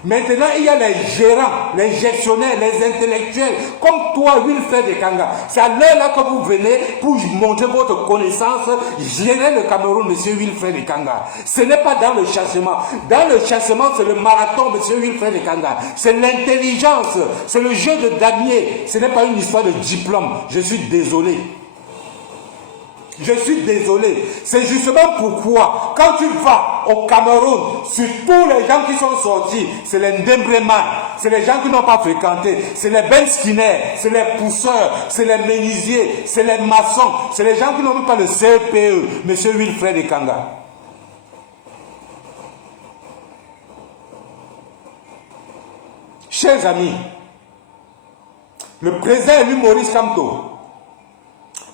Maintenant, il y a les gérants, les gestionnaires, les intellectuels, comme toi, Wilfred de Kanga. C'est à l'heure là que vous venez pour montrer votre connaissance, gérer le Cameroun, monsieur Wilfred de Kanga. Ce n'est pas dans le chassement. Dans le chassement, c'est le marathon, monsieur Wilfred de Kanga. C'est l'intelligence, c'est le jeu de damier. Ce n'est pas une histoire de diplôme. Je suis désolé. Je suis désolé. C'est justement pourquoi, quand tu vas au Cameroun, sur tous les gens qui sont sortis, c'est les Ndembreman, c'est les gens qui n'ont pas fréquenté, c'est les Ben Skinner, c'est les pousseurs, c'est les menuisiers, c'est les maçons, c'est les gens qui n'ont même pas le CPE, monsieur Wilfred de Kanga. Chers amis, le président élu Maurice Kamto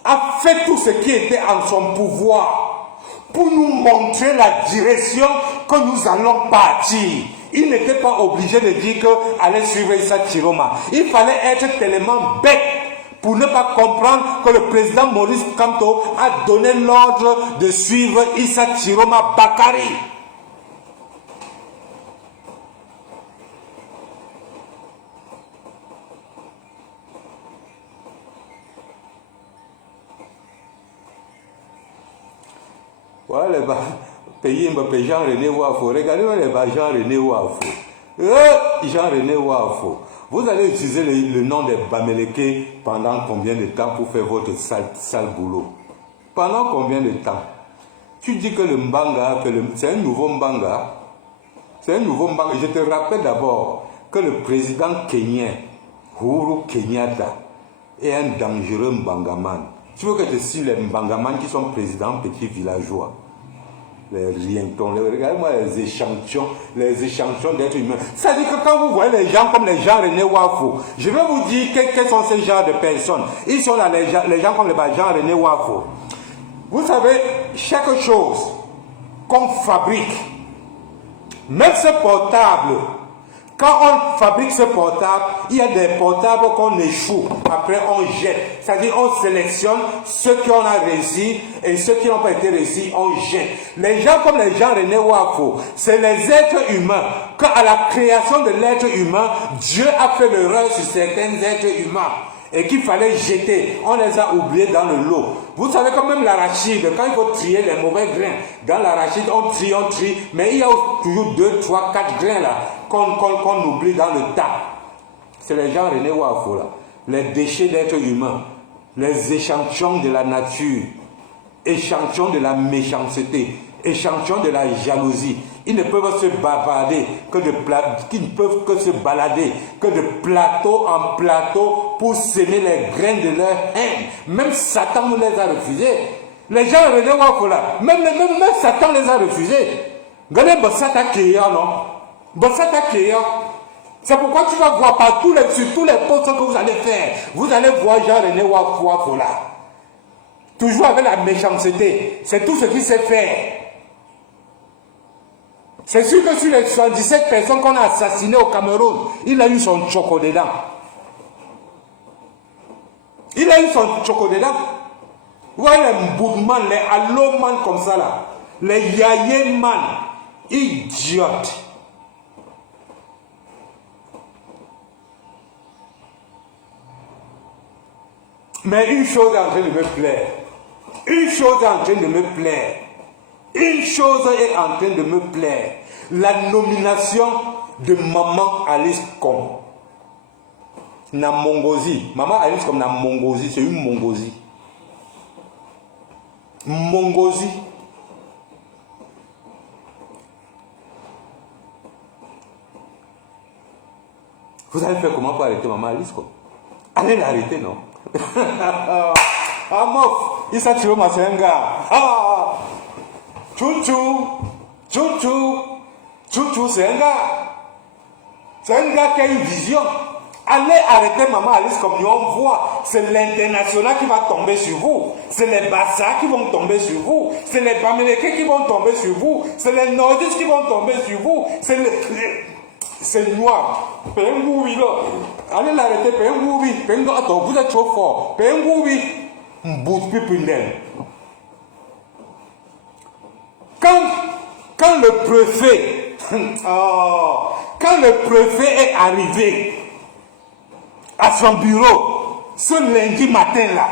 a fait tout ce qui était en son pouvoir pour nous montrer la direction que nous allons partir. Il n'était pas obligé de dire qu'allait suivre Issa Chiroma. Il fallait être tellement bête pour ne pas comprendre que le président Maurice Kamto a donné l'ordre de suivre Issa Chiroma Bakari. Voilà les pays Jean-René Wafo. Regardez les Jean-René Wafo. Jean-René Wafo. Vous allez utiliser le nom des Bameleké pendant combien de temps pour faire votre sale boulot? Pendant combien de temps? Tu dis que le Mbanga, c'est un nouveau Mbanga. C'est un nouveau Mbanga. Je te rappelle d'abord que le président kenyan, Uhuru Kenyatta, est un dangereux Mbangaman. Tu veux que je cite les Mbangaman qui sont présidents petits villageois? les rientons, regardez-moi les échantillons d'êtres humains. Ça dit que quand vous voyez les gens comme les Jean-René Wafo, je vais vous dire quels sont ces genres de personnes. Ils sont là, les gens comme les Jean-René Wafo. Vous savez, chaque chose qu'on fabrique, même ce portable, quand on fabrique ce portable, il y a des portables qu'on échoue. Après, on jette. C'est-à-dire, on sélectionne ceux qui ont réussi et ceux qui n'ont pas été réussis, on jette. Les gens comme les Jean-René Wafo, c'est les êtres humains. Quand à la création de l'être humain, Dieu a fait l'erreur sur certains êtres humains et qu'il fallait jeter. On les a oubliés dans le lot. Vous savez quand même l'arachide, quand il faut trier les mauvais grains, dans l'arachide, on trie, mais il y a toujours 2, 3, 4 grains là qu'on oublie dans le tas. C'est les gens René Wafo là. Les déchets d'êtres humains, les échantillons de la nature, échantillons de la méchanceté, échantillons de la jalousie. Ils ne peuvent se bavarder qu'ils ne peuvent que se balader que de plateau en plateau pour s'aimer les grains de leur haine. Même Satan nous les a refusés. Les gens René Wafo là, même Satan les a refusés. Regardez Bossata Kéa, non? Bossata Kéa. C'est pourquoi tu vas voir sur tous les postes que vous allez faire. Vous allez voir Jean-René Wafo là. Toujours avec la méchanceté. C'est tout ce qu'il sait faire. C'est sûr que sur les 77 personnes qu'on a assassinées au Cameroun, il a eu son choco dedans. Il a eu son choco dedans. Vous voyez les Mboudman, les Alloman comme ça là. Les Yayeman. Idiotes. Mais une chose est en train de me plaire. Une chose est en train de me plaire. Une chose est en train de me plaire. La nomination de Maman Alice Com. Na Mongosi. Maman Alice comme na Mongosi. C'est une Mongosi. Mongosi. Vous allez faire comment pour arrêter Maman Alice Com? Allez l'arrêter, non? Ah, mof, il s'est tiré ma senga. Ah, Chouchou, c'est un gars. C'est un gars qui a une vision. Allez arrêter Maman Alice comme on voit. C'est l'international qui va tomber sur vous. C'est les Bassa qui vont tomber sur vous. C'est les Bamileke qui vont tomber sur vous. C'est les Nordistes qui vont tomber sur vous. C'est noir. Pengoubi là. Allez l'arrêter. Pengoubi. Attends, vous êtes trop fort. Pengoubi. Mbout pipindel. Quand le préfet, quand le préfet est arrivé à son bureau ce lundi matin là,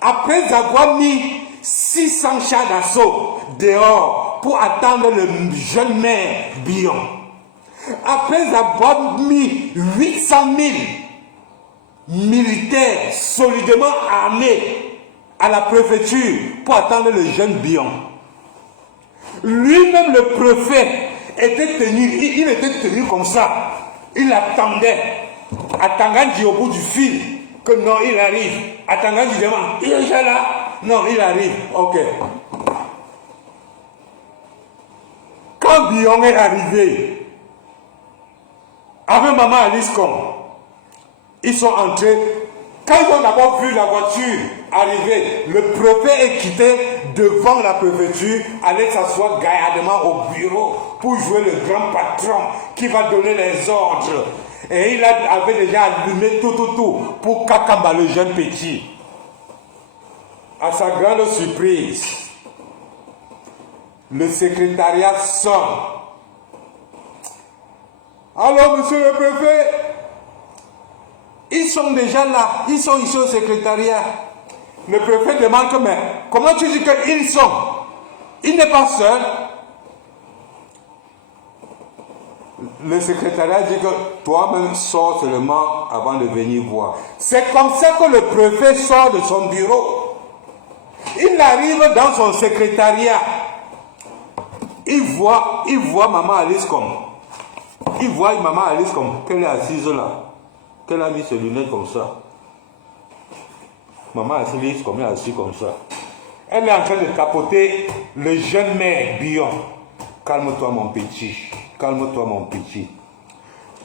après avoir mis 600 chars d'assaut dehors pour attendre le jeune maire Bion, après avoir mis 800 000 militaires solidement armés à la préfecture pour attendre le jeune Bion, lui-même le préfet était tenu, il était tenu comme ça. Il attendait. Attendant au bout du fil que non, il arrive. Attendant demande, il est déjà là? Non, il arrive. Ok. Quand Bion est arrivé, avec Maman Alice Com, ils sont entrés. Quand ils ont d'abord vu la voiture arriver, le préfet est quitté devant la préfecture, allait s'asseoir gaillardement au bureau pour jouer le grand patron qui va donner les ordres. Et il avait déjà allumé tout pour Kakamba, le jeune petit. À sa grande surprise, le secrétariat sonne. Alors, monsieur le préfet, ils sont déjà là, ils sont ici au secrétariat. Le préfet demande, mais comment tu dis qu'ils sont? Il n'est pas seul. Le secrétariat dit que toi-même sors seulement avant de venir voir. C'est comme ça que le préfet sort de son bureau. Il arrive dans son secrétariat. Il voit Maman Alice Com. Il voit Maman Alice Com, qu'elle est assise là. Qu'elle a mis ses lunettes comme ça. Maman Alice Com est assise comme ça. Elle est en train de tapoter le jeune maire Bion. Calme-toi mon petit, calme-toi mon petit.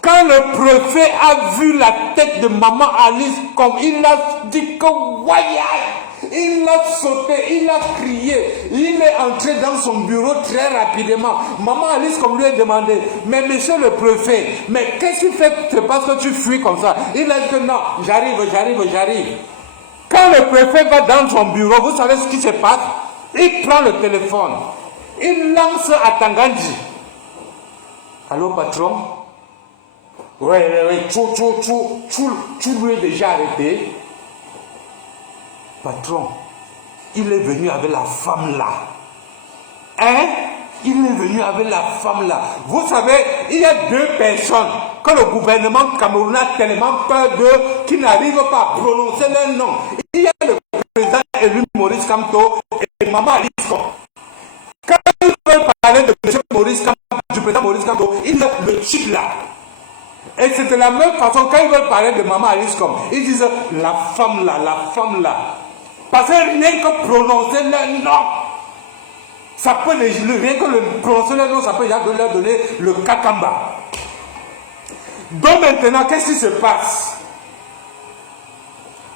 Quand le préfet a vu la tête de maman Alice, comme il a dit que voyage, il a sauté, il a crié, il est entré dans son bureau très rapidement. Maman Alice comme lui a demandé, mais monsieur le préfet, mais qu'est-ce qui fait c'est parce que tu fuis comme ça? Il a dit que non, j'arrive. Quand le préfet va dans son bureau, vous savez ce qui se passe? Il prend le téléphone, il lance à Tangandji. Allô patron? Oui, tu lui es déjà arrêté. Patron, il est venu avec la femme là. Hein? Il est venu avec la femme là. Vous savez, il y a deux personnes que le gouvernement camerounais a tellement peur d'eux qu'ils n'arrivent pas à prononcer leur nom. Il y a le président élu Maurice Kamto et Maman Alice. Quand ils veulent parler de M. Maurice Kamto, du président Maurice Kamto, ils mettent le chip là. Et c'est de la même façon, quand ils veulent parler de Maman Alice, comme ils disent la femme là. Parce que rien que prononcer leur nom, ça peut rien que le prononcer leur nom, ça peut déjà leur donner le kakamba. Donc maintenant, qu'est-ce qui se passe?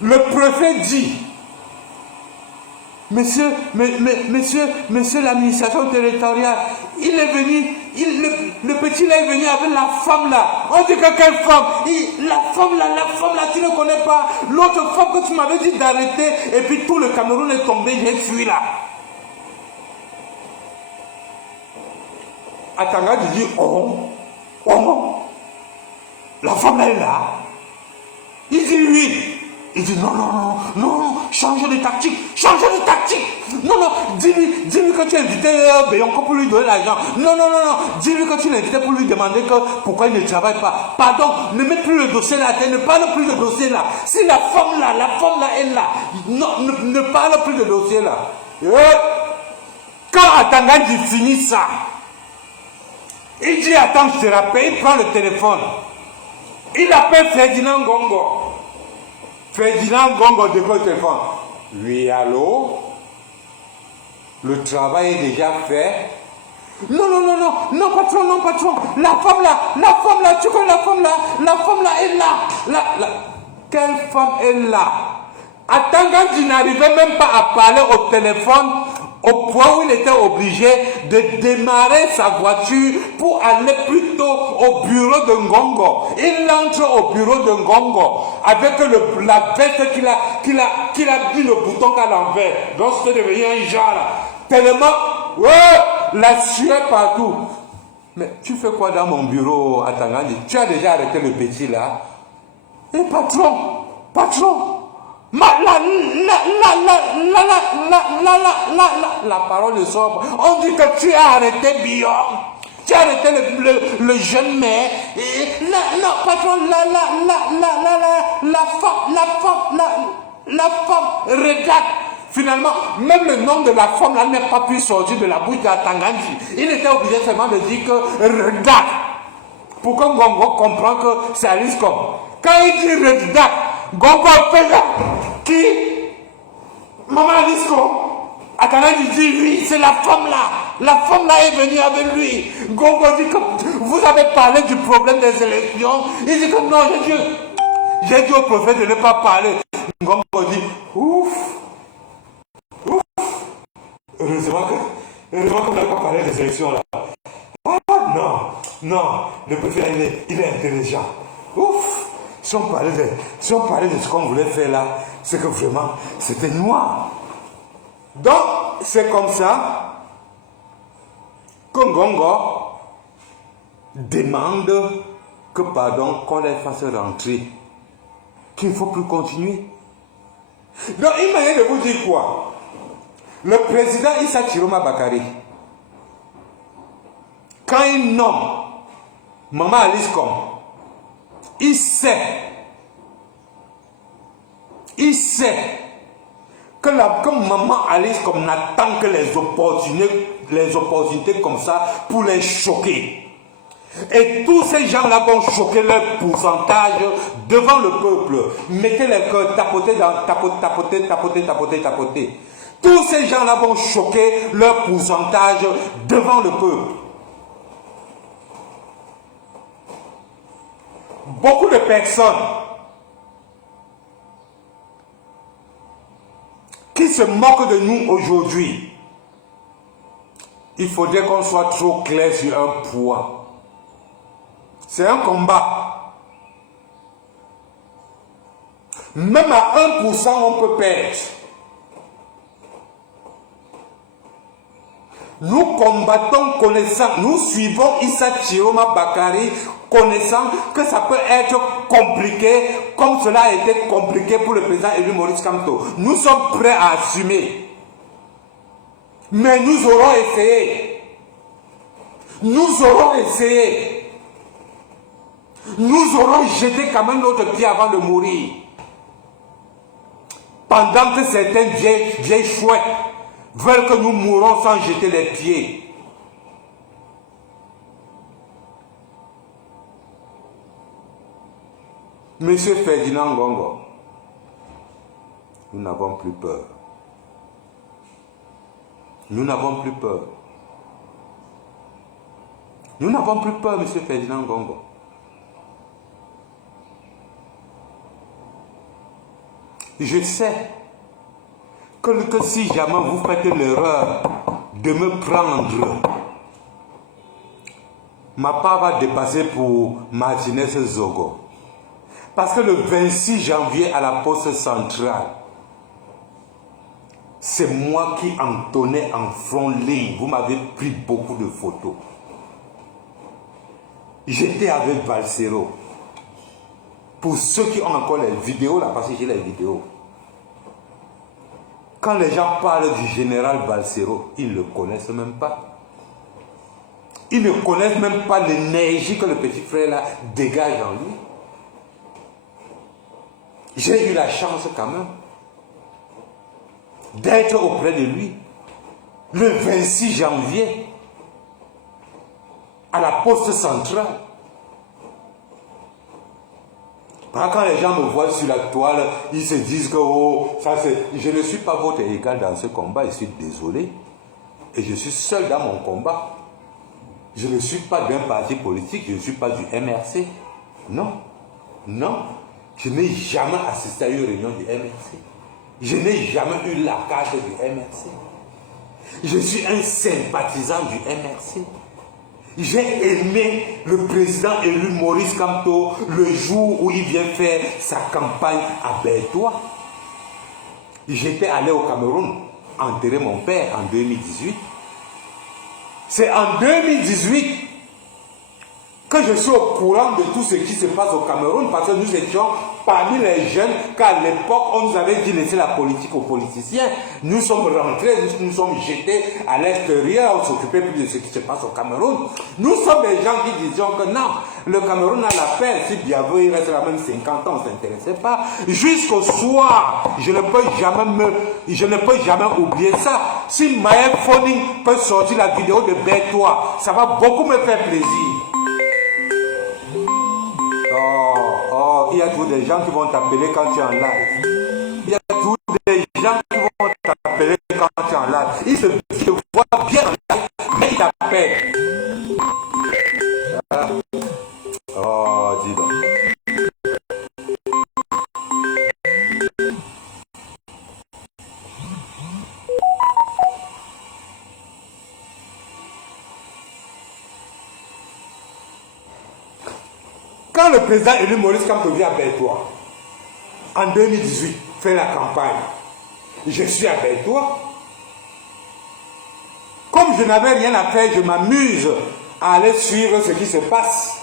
Le préfet dit, monsieur l'administration territoriale, il est venu, le petit là est venu avec la femme là. On dit que quelle femme? La femme là, tu ne connais pas. L'autre femme que tu m'avais dit d'arrêter, et puis tout le Cameroun est tombé, j'ai fui là. Atanga dit, oh, la femme là est là. Il dit oui. Il dit non, change de tactique. Non, dis-lui que tu as invité Béonko pour lui donner l'argent. Non, dis-lui que tu l'as invité pour lui demander pourquoi il ne travaille pas. Pardon, ne mets plus le dossier là, ne parle plus de dossier là. Si la femme là est là, non, ne parle plus de dossier là. Quand Atangandji finit ça, il dit attends, je te rappelle, il prend le téléphone. Il appelle Ferdinand Gongo. Ferdinand Gongo de votre téléphone. Oui, allô? Le travail est déjà fait. Non, patron. La femme là, tu connais la femme là est là. Quelle femme est là? Atangandji n'arrivait même pas à parler au téléphone au point où il était obligé de démarrer sa voiture pour aller plutôt au bureau de Ngongo. Il entre au bureau de Ngongo avec la veste qu'il a mis le bouton qu'à l'envers. Donc c'était devenu un genre là. Tellement, la sueur partout. Mais tu fais quoi dans mon bureau à Tangandji? Tu as déjà arrêté le petit là? Et patron, la parole ne sort pas. On dit que tu as arrêté Bion. Tu as arrêté le jeune maire. Non, patron, la femme, regarde. Finalement, même le nom de la femme là n'est pas pu sortir de la bouche de Tangandji. Il était obligé seulement de dire que regarde. Pour que Gongo comprenne que c'est Alice comme. Quand il dit regarde, Gongo fait là. Qui? Maman Alice comme. Atangandji dit oui, c'est la femme là. La femme là est venue avec lui. Gongo dit que vous avez parlé du problème des élections. Il dit que non, j'ai dit au prophète de ne pas parler. Gongo dit ouf. Heureusement qu'on n'a pas parlé des élections là. Ah non, le préfet il est intelligent. Ouf, si on parlait de ce qu'on voulait faire là, c'est que vraiment, c'était noir. Donc, c'est comme ça que Ngongo demande que pardon, qu'on les fasse rentrer. Qu'il ne faut plus continuer. Donc, il m'a de vous dire quoi? Le président Issa Chiroma Bakari, quand il nomme Maman Alice comme, il sait que Maman Alice comme n'attend que les opportunités comme ça pour les choquer. Et tous ces gens-là vont choquer leur pourcentage devant le peuple. Mettez les cœurs, tapoter. Tous ces gens-là vont choquer leur pourcentage devant le peuple. Beaucoup de personnes qui se moquent de nous aujourd'hui, il faudrait qu'on soit trop clair sur un point. C'est un combat. Même à 1%, on peut perdre. Nous combattons connaissant, nous suivons Issa Chiroma Bakari, connaissant que ça peut être compliqué, comme cela a été compliqué pour le président élu Maurice Kamto. Nous sommes prêts à assumer. Mais nous aurons essayé. Nous aurons essayé. Nous aurons jeté quand même notre pied avant de mourir. Pendant que certaines vieilles chouettes veulent que nous mourons sans jeter les pieds. Monsieur Ferdinand Ngongo, nous n'avons plus peur. Nous n'avons plus peur. Nous n'avons plus peur, monsieur Ferdinand Ngongo. Je sais que si jamais vous faites l'erreur de me prendre, ma part va dépasser pour Martinez Zogo. Parce que le 26 janvier à la poste centrale, c'est moi qui entonnais en front ligne. Vous m'avez pris beaucoup de photos. J'étais avec Valsero. Pour ceux qui ont encore les vidéos là, parce que j'ai les vidéos. Quand les gens parlent du général Valsero, ils ne le connaissent même pas. Ils ne connaissent même pas l'énergie que le petit frère là dégage en lui. J'ai eu la chance quand même d'être auprès de lui le 26 janvier à la poste centrale. Quand les gens me voient sur la toile, ils se disent que oh, ça c'est... Je ne suis pas votre égal dans ce combat, je suis désolé. Et je suis seul dans mon combat. Je ne suis pas d'un parti politique, je ne suis pas du MRC. Non, non. Je n'ai jamais assisté à une réunion du MRC. Je n'ai jamais eu la carte du MRC. Je suis un sympathisant du MRC. J'ai aimé le président élu Maurice Kamto le jour où il vient faire sa campagne à Bertois. J'étais allé au Cameroun enterrer mon père en 2018. C'est en 2018 que je suis au courant de tout ce qui se passe au Cameroun, parce que nous étions parmi les jeunes, qu'à l'époque, on nous avait dit laisser la politique aux politiciens. Nous sommes rentrés, nous sommes jetés à l'extérieur, on ne s'occupait plus de ce qui se passe au Cameroun. Nous sommes des gens qui disions que non, le Cameroun a la paix, si Biavo il reste là même 50 ans, on ne s'intéressait pas. Jusqu'au soir, je ne peux jamais oublier ça. Si Maël Foning peut sortir la vidéo de Bertois, ça va beaucoup me faire plaisir. Il y a toujours des gens qui vont t'appeler quand tu es en live. Il y a toujours des gens qui vont t'appeler quand tu es en live. Ils se voient bien en live, mais ils t'appellent. Oh, dis donc. Quand le président élu Maurice Kamto vient à Bertois, en 2018, fait la campagne, je suis à Bertois. Comme je n'avais rien à faire, je m'amuse à aller suivre ce qui se passe.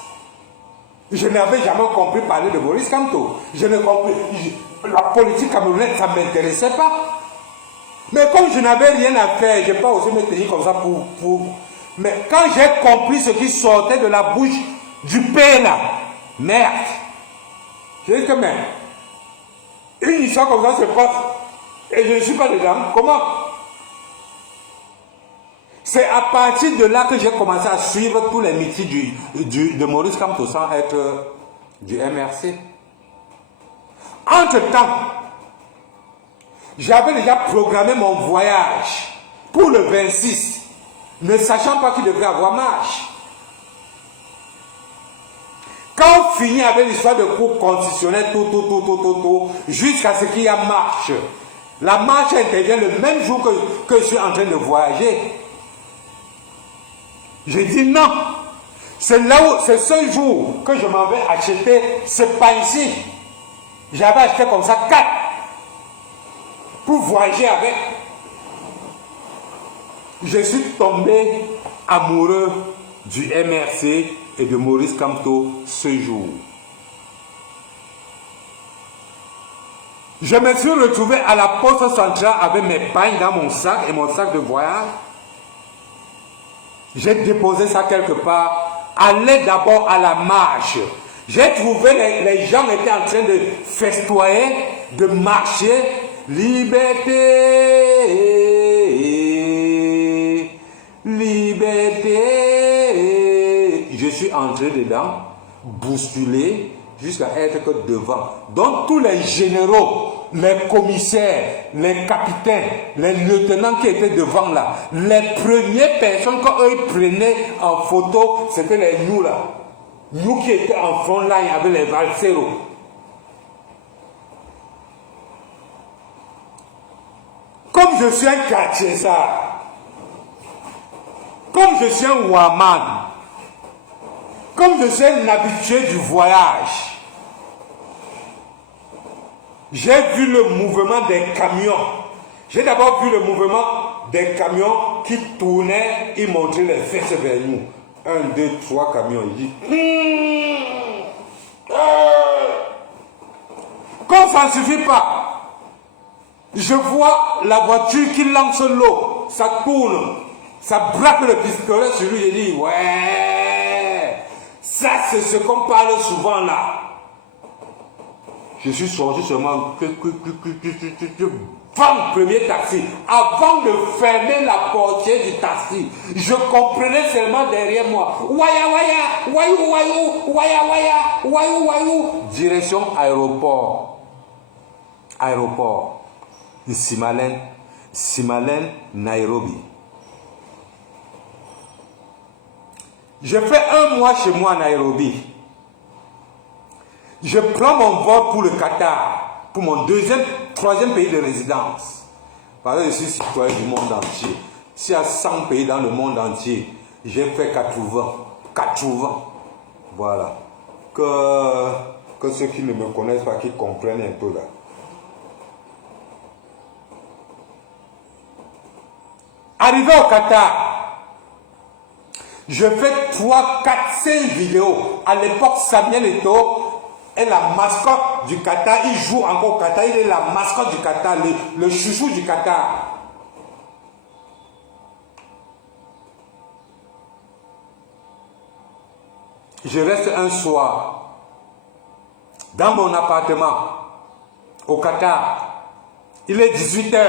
Je n'avais jamais compris parler de Maurice Kamto. La politique camerounaise, ça ne m'intéressait pas. Mais comme je n'avais rien à faire, je n'ai pas osé me tenir comme ça Mais quand j'ai compris ce qui sortait de la bouche du père là, merde. J'ai dit que mais une histoire comme ça se passe et je ne suis pas dedans. Comment? C'est à partir de là que j'ai commencé à suivre tous les meetings de Maurice Kamto sans être du MRC. Entre-temps, J'avais déjà programmé mon voyage pour le 26, ne sachant pas qu'il devrait avoir marche. Quand on finit avec l'histoire de cours constitutionnel, jusqu'à ce qu'il y a marche. La marche intervient le même jour que je suis en train de voyager. Je dis non. C'est ce jour que je m'en vais acheter ce pain ici. J'avais acheté comme ça 4 pour voyager avec. Je suis tombé amoureux du MRC et de Maurice Kamto ce jour. Je me suis retrouvé à la poste centrale avec mes pagnes dans mon sac et mon sac de voyage. J'ai déposé ça quelque part. Allez d'abord à la marche. J'ai trouvé les gens étaient en train de festoyer, de marcher. Liberté, liberté. Je suis entré dedans, bousculé, jusqu'à être que devant. Donc tous les généraux, les commissaires, les capitaines, les lieutenants qui étaient devant là, les premières personnes qu'eux prenaient en photo, c'était nous là. Nous qui étions en front line avec les valseros. Comme je suis un quartier ça, comme je suis un Ouaman, comme je suis un habitué du voyage, j'ai vu le mouvement des camions. J'ai d'abord vu le mouvement des camions qui tournaient et montraient les fesses vers nous. 1, 2, 3 camions. Il dit comme ça ne suffit pas, je vois la voiture qui lance l'eau. Ça tourne. Ça braque le pistolet sur lui. Je dis ouais, ça c'est ce qu'on parle souvent là. Je suis sorti seulement vendre premier taxi. Avant de fermer la portière du taxi, je comprenais seulement derrière moi. Waya waya, wayou wayou, waya waya, wayou wayou. Direction aéroport. Aéroport. Simalen, Nairobi. Je fais 1 mois chez moi à Nairobi. Je prends mon vol pour le Qatar, pour mon 3e pays de résidence. Parce que je suis citoyen du monde entier. S'il y a 100 pays dans le monde entier, j'ai fait 80. Voilà. Que ceux qui ne me connaissent pas, qui comprennent un peu là. Arrivé au Qatar, je fais 3, 4, 5 vidéos. À l'époque, Samuel Eto'o est la mascotte du Qatar. Il joue encore au Qatar. Il est la mascotte du Qatar, le chouchou du Qatar. Je reste un soir dans mon appartement au Qatar. Il est 18h.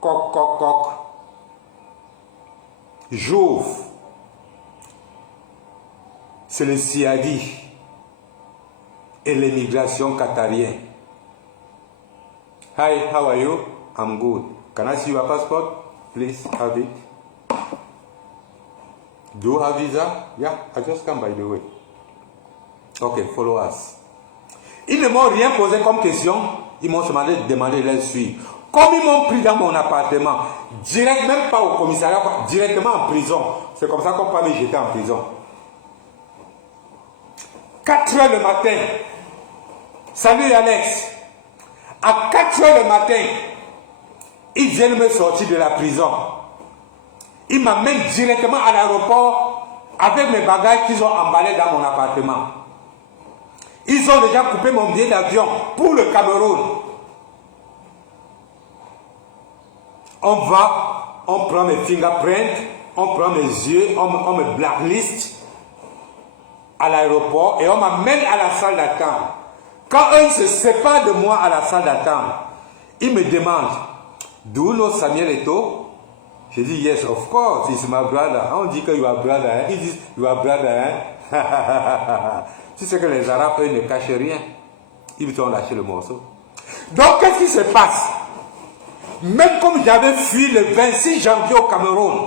Coq, coq, coq. J'ouvre. C'est le CIAD et l'immigration qatarienne. Hi, how are you? I'm good. Can I see your passport? Please have it. Do you have visa? Yeah, I just come by the way. Okay, follow us. Ils ne m'ont rien posé comme question. Ils m'ont demandé de les suivre. Comme ils m'ont pris dans mon appartement, direct, même pas au commissariat, directement en prison. C'est comme ça qu'on peut me jeter en prison. 4h le matin. Salut Alex. À 4h le matin, ils viennent me sortir de la prison. Ils m'amènent directement à l'aéroport avec mes bagages qu'ils ont emballés dans mon appartement. Ils ont déjà coupé mon billet d'avion pour le Cameroun. On va, on prend mes fingerprints, on prend mes yeux, on me blacklist à l'aéroport et on m'amène à la salle d'attente. Quand eux se séparent de moi à la salle d'attente, ils me demandent, do you know Samuel Eto'o? Je dis, yes, of course, he's my brother. On dit que you are brother, hein? Ils disent, you are brother, hein? Tu sais que les Arabes, eux, ne cachent rien. Ils t'ont lâché le morceau. Donc, qu'est-ce qui se passe? Même comme j'avais fui le 26 janvier au Cameroun,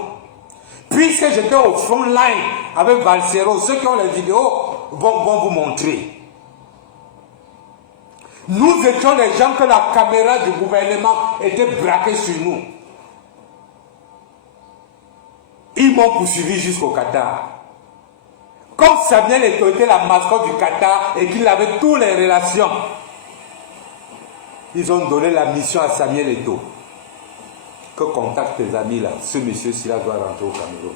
puisque j'étais au front line avec Valsero, ceux qui ont les vidéos vont vous montrer. Nous étions les gens que la caméra du gouvernement était braquée sur nous. Ils m'ont poursuivi jusqu'au Qatar. Comme Samuel Eto'o était la mascotte du Qatar et qu'il avait toutes les relations, ils ont donné la mission à Samuel Eto'o. Que contacte tes amis là, ce monsieur-ci là doit rentrer au Cameroun.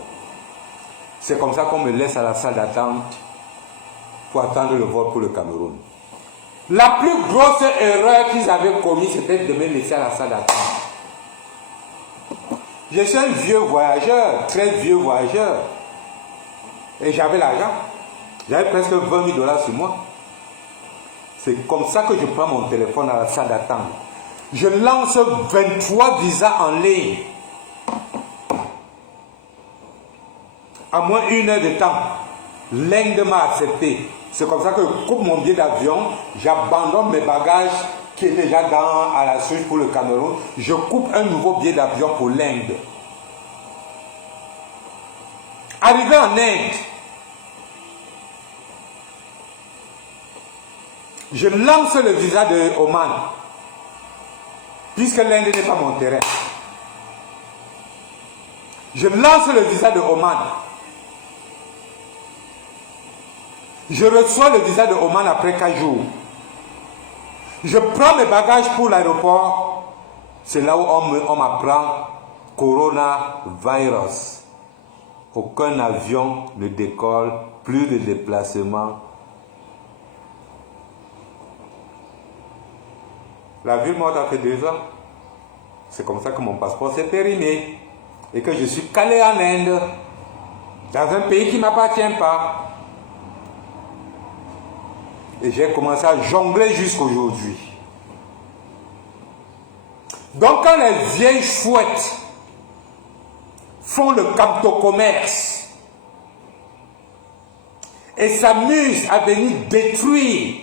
C'est comme ça qu'on me laisse à la salle d'attente pour attendre le vol pour le Cameroun. La plus grosse erreur qu'ils avaient commise, c'était de me laisser à la salle d'attente. Je suis un vieux voyageur, très vieux voyageur. Et j'avais l'argent. J'avais presque 20 000 $ sur moi. C'est comme ça que je prends mon téléphone à la salle d'attente. Je lance 23 visas en ligne. À moins une heure de temps, l'Inde m'a accepté. C'est comme ça que je coupe mon billet d'avion, j'abandonne mes bagages qui étaient déjà à la Suisse pour le Cameroun. Je coupe un nouveau billet d'avion pour l'Inde. Arrivé en Inde, je lance le visa de Oman, puisque l'Inde n'est pas mon terrain. Je lance le visa de Oman. Je reçois le visa de Oman après 4 jours. Je prends mes bagages pour l'aéroport. C'est là où on m'apprend coronavirus. Aucun avion ne décolle, plus de déplacement. La ville morte a fait 2 ans. C'est comme ça que mon passeport s'est périmé. Et que je suis calé en Inde, dans un pays qui ne m'appartient pas. Et j'ai commencé à jongler jusqu'aujourd'hui. Donc quand les vieilles chouettes font le camto-commerce et s'amusent à venir détruire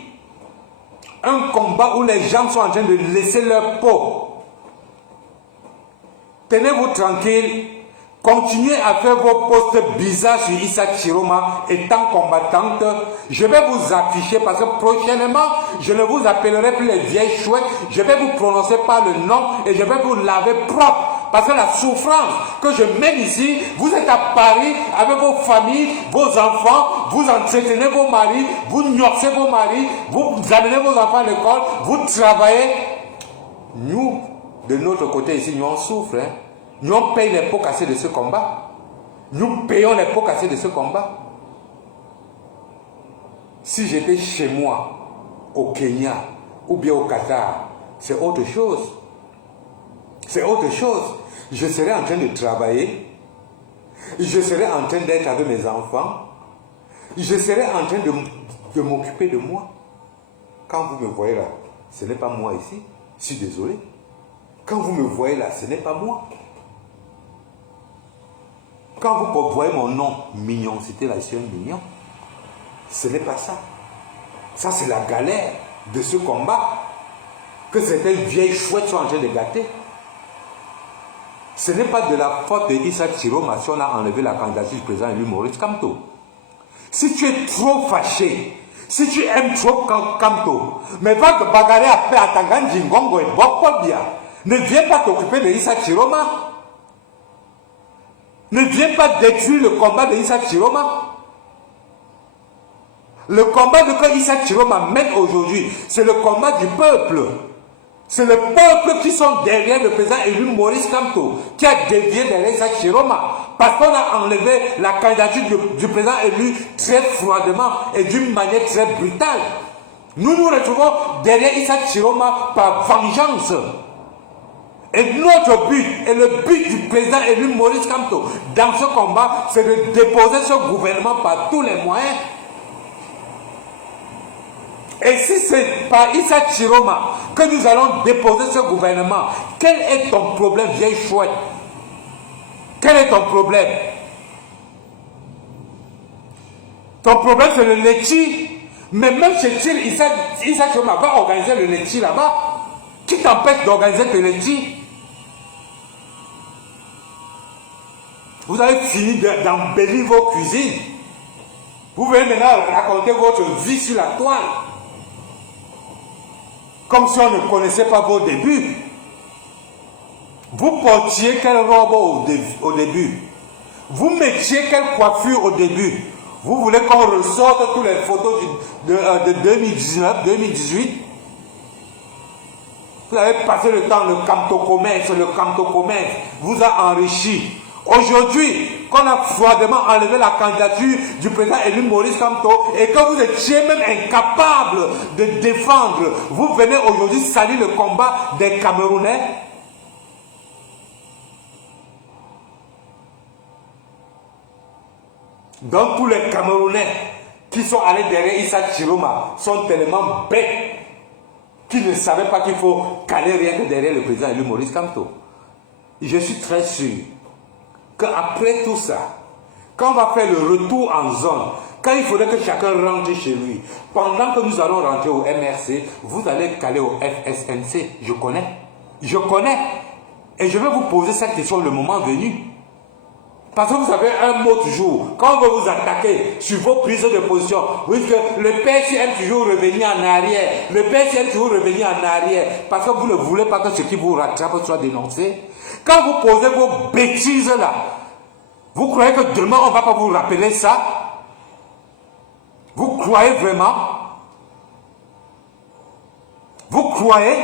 un combat où les gens sont en train de laisser leur peau, tenez-vous tranquille. Continuez à faire vos postes bizarres sur Issa Chiroma étant combattante. Je vais vous afficher parce que prochainement, je ne vous appellerai plus les vieilles chouettes. Je vais vous prononcer par le nom et je vais vous laver propre. Parce que la souffrance que je mène ici, vous êtes à Paris avec vos familles, vos enfants, vous entretenez vos maris, vous nourrissez vos maris, vous amenez vos enfants à l'école, vous travaillez. Nous, de notre côté ici, nous on souffre. Nous on paye les pots cassés de ce combat. Nous payons les pots cassés de ce combat. Si j'étais chez moi, au Kenya, ou bien au Qatar, c'est autre chose. C'est autre chose. Je serais en train de travailler. Je serais en train d'être avec mes enfants. Je serais en train de m'occuper de moi. Quand vous me voyez là, ce n'est pas moi ici. Je suis désolé. Quand vous me voyez là, ce n'est pas moi. Quand vous voyez mon nom, Mignon, c'était la chaîne Mignon. Ce n'est pas ça. Ça, c'est la galère de ce combat que certaines vieilles chouettes sont en train de gâter. Ce n'est pas de la faute de Issa Chiroma si on a enlevé la candidature du président élu Maurice Kamto. Si tu es trop fâché, si tu aimes trop Kamto, mais va te bagarrer après à Tangan Jingongo et Bokobia, ne viens pas t'occuper de Issa Chiroma. Ne viens pas détruire le combat de Issa Chiroma. Le combat que Issa Chiroma mène aujourd'hui, c'est le combat du peuple. C'est le peuple qui sont derrière le président élu Maurice Kamto, qui a dévié derrière Issa Chiroma. Parce qu'on a enlevé la candidature du président élu très froidement et d'une manière très brutale. Nous nous retrouvons derrière Issa Chiroma par vengeance. Et notre but, et le but du président élu Maurice Kamto dans ce combat, c'est de déposer ce gouvernement par tous les moyens. Et si c'est par Issa Chiroma que nous allons déposer ce gouvernement, quel est ton problème, vieille chouette? Quel est ton problème? Ton problème, c'est le Letchi. Mais même chez Issa Chiroma va organiser le Letchi là-bas. Qui t'empêche d'organiser tes lectures? Vous avez fini d'embellir vos cuisines. Vous venez maintenant raconter votre vie sur la toile. Comme si on ne connaissait pas vos débuts. Vous portiez quelle robe au début? Vous mettiez quelle coiffure au début? Vous voulez qu'on ressorte toutes les photos de 2019, 2018? Vous avez passé le temps, le camto-commerce vous a enrichi. Aujourd'hui, qu'on a froidement enlevé la candidature du président élu Maurice Kamto et que vous étiez même incapable de défendre, vous venez aujourd'hui salir le combat des Camerounais. Donc tous les Camerounais qui sont allés derrière Issa Chiroma sont tellement bêtes qu'ils ne savaient pas qu'il faut caler rien que derrière le président élu Maurice Kamto. Je suis très sûr qu'après tout ça, quand on va faire le retour en zone, quand il faudrait que chacun rentre chez lui, pendant que nous allons rentrer au MRC, vous allez caler au FSNC. Je connais. Et je vais vous poser cette question le moment venu. Parce que vous avez un mot toujours. Quand on veut vous attaquer sur vos prises de position, vous dites que le PSI aime toujours revenir en arrière. Le PSI aime toujours revenir en arrière. Parce que vous ne voulez pas que ce qui vous rattrape soit dénoncé. Quand vous posez vos bêtises là, vous croyez que demain on ne va pas vous rappeler ça? Vous croyez vraiment? Vous croyez?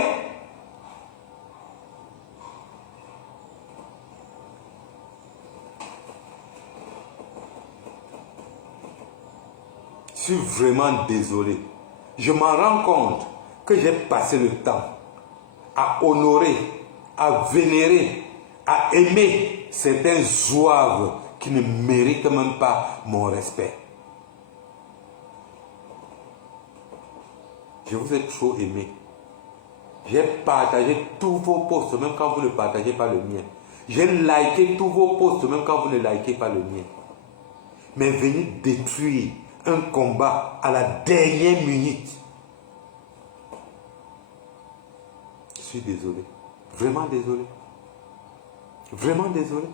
Je suis vraiment désolé. Je m'en rends compte que j'ai passé le temps à honorer, à vénérer, à aimer certains zouaves qui ne méritent même pas mon respect. Je vous ai trop aimé. J'ai partagé tous vos posts, même quand vous ne partagez pas le mien. J'ai liké tous vos posts, même quand vous ne likez pas le mien. Mais venir détruire un combat à la dernière minute. Je suis désolé. Vraiment désolé. Vraiment désolé.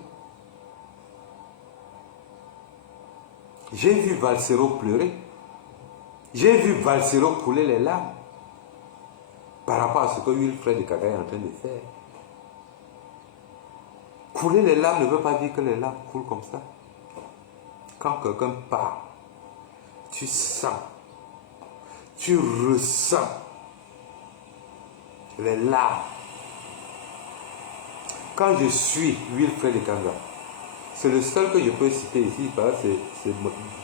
J'ai vu Valsero pleurer. J'ai vu Valsero couler les larmes par rapport à ce que Wilfred Kaga est en train de faire. Couler les larmes ne veut pas dire que les larmes coulent comme ça. Quand quelqu'un parle, tu sens, tu ressens les larmes. Quand je suis Wilfred Kanga, c'est le seul que je peux citer ici, parce que c'est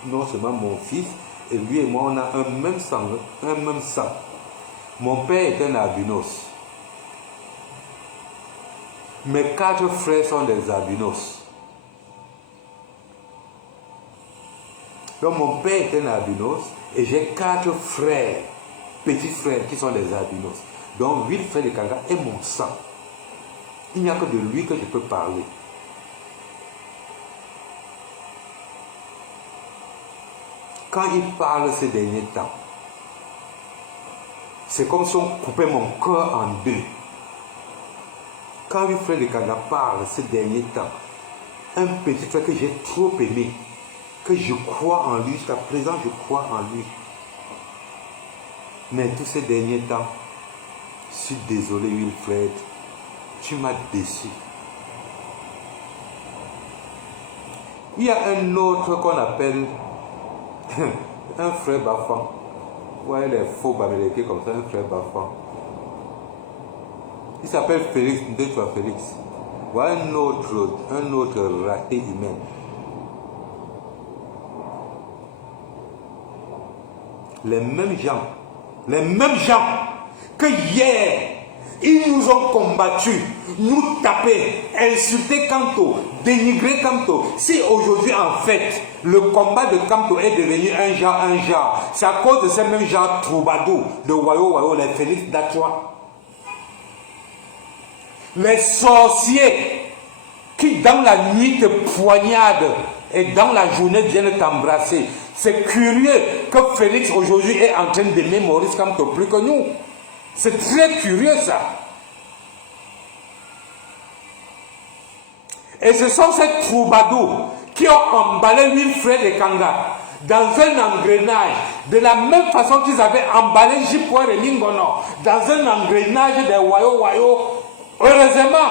non seulement mon fils, et lui et moi on a un même sang. Mon père est un albinos. Mes 4 frères sont des albinos. Donc mon père est un albinos et j'ai 4 frères, petits frères qui sont des albinos. Donc Wilfred Kanga est mon sang. Il n'y a que de lui que je peux parler. Quand il parle ces derniers temps, c'est comme si on coupait mon cœur en deux. Quand Wilfred Kanga parle ces derniers temps, un petit frère que j'ai trop aimé, que je crois en lui, jusqu'à présent je crois en lui. Mais tous ces derniers temps, je suis désolé Wilfred, tu m'as déçu. Il y a un autre qu'on appelle un frère Bafan. Ouais, les faux américains comme ça, un frère Bafan. Il s'appelle Félix, toi Félix. Ouais, un autre raté humain. Les mêmes gens que hier, ils nous ont combattus, nous taper, insulter Kamto, dénigrer Kamto. Si aujourd'hui, en fait, le combat de Kamto est devenu un genre, c'est à cause de ces mêmes gens troubadours de Wayo, les Félix Datois. Les sorciers qui, dans la nuit, te poignardent et dans la journée viennent t'embrasser. C'est curieux que Félix aujourd'hui est en train d'aimer Maurice Kamto plus que nous. C'est très curieux ça. Et ce sont ces troubadours qui ont emballé Wilfred Ekanga dans un engrenage, de la même façon qu'ils avaient emballé J.P. Remingono dans un engrenage des Wayo. Heureusement,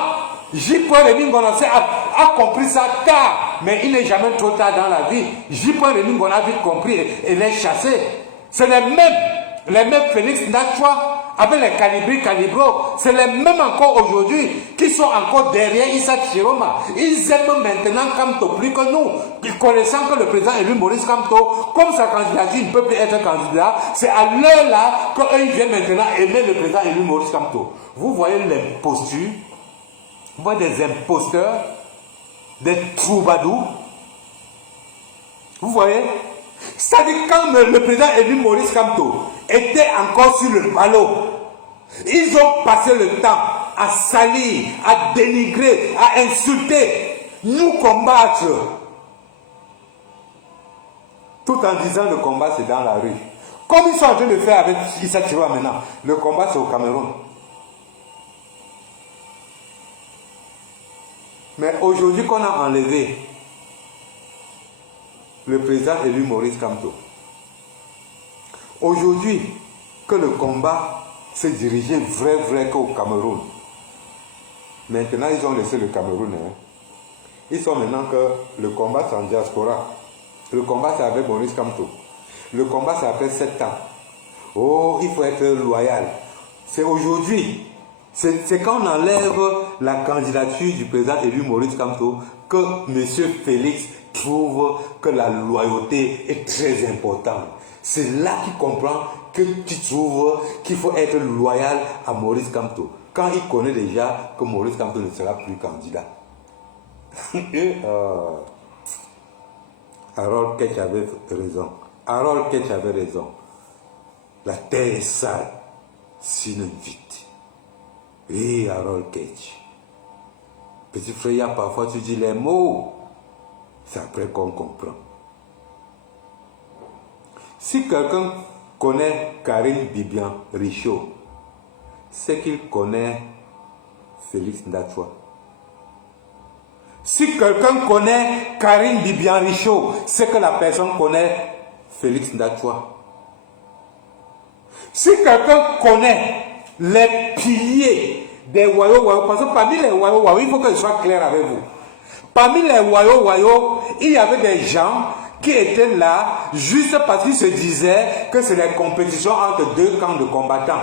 J.P. Remingono a compris ça tard, mais il n'est jamais trop tard dans la vie. J.P. Remingono a vite compris et les chassé. C'est les mêmes Félix Ndachwa avec les Calibro, c'est les mêmes encore aujourd'hui qui sont encore derrière Issa Chiroma. Ils aiment maintenant Kamto plus que nous, connaissant que le président élu Maurice Kamto, comme sa candidature ne peut plus être candidat, c'est à l'heure là qu'eux viennent maintenant aimer le président élu Maurice Kamto. Vous voyez l'imposture, vous voyez des imposteurs, des troubadours, vous voyez. C'est-à-dire quand le président élu Maurice Kamto était encore sur le ballot, ils ont passé le temps à salir, à dénigrer, à insulter, nous combattre. Tout en disant le combat c'est dans la rue. Comme ils sont en train de faire avec Issa Chiroma maintenant, le combat c'est au Cameroun. Mais aujourd'hui qu'on a enlevé le président élu Maurice Kamto, aujourd'hui que le combat s'est dirigé vrai qu'au Cameroun. Maintenant ils ont laissé le Cameroun. Ils sont maintenant que le combat c'est en diaspora. Le combat c'est avec Maurice Kamto. Le combat c'est après 7 ans. Oh, il faut être loyal. C'est aujourd'hui. C'est quand on enlève la candidature du président élu Maurice Kamto que M. Félix trouve que la loyauté est très importante. C'est là qu'il comprend que tu trouves qu'il faut être loyal à Maurice Kamto. Quand il connaît déjà que Maurice Kamto ne sera plus candidat. Harold Ketch avait raison. Harold Ketch avait raison. La terre est sale, sinon vite. Oui, Harold Ketch. Petit frère, parfois tu dis les mots. C'est après qu'on comprend. Si quelqu'un connaît Karine Bibian Richaud, c'est qu'il connaît Félix Ndachwa. Si quelqu'un connaît Karine Bibian Richaud, c'est que la personne connaît Félix Ndachwa. Si quelqu'un connaît les piliers des Wayo, parce que parmi les Wayo, il faut que je sois clair avec vous. Parmi les Wayo, il y avait des gens qui étaient là juste parce qu'ils se disaient que c'est la compétition entre deux camps de combattants.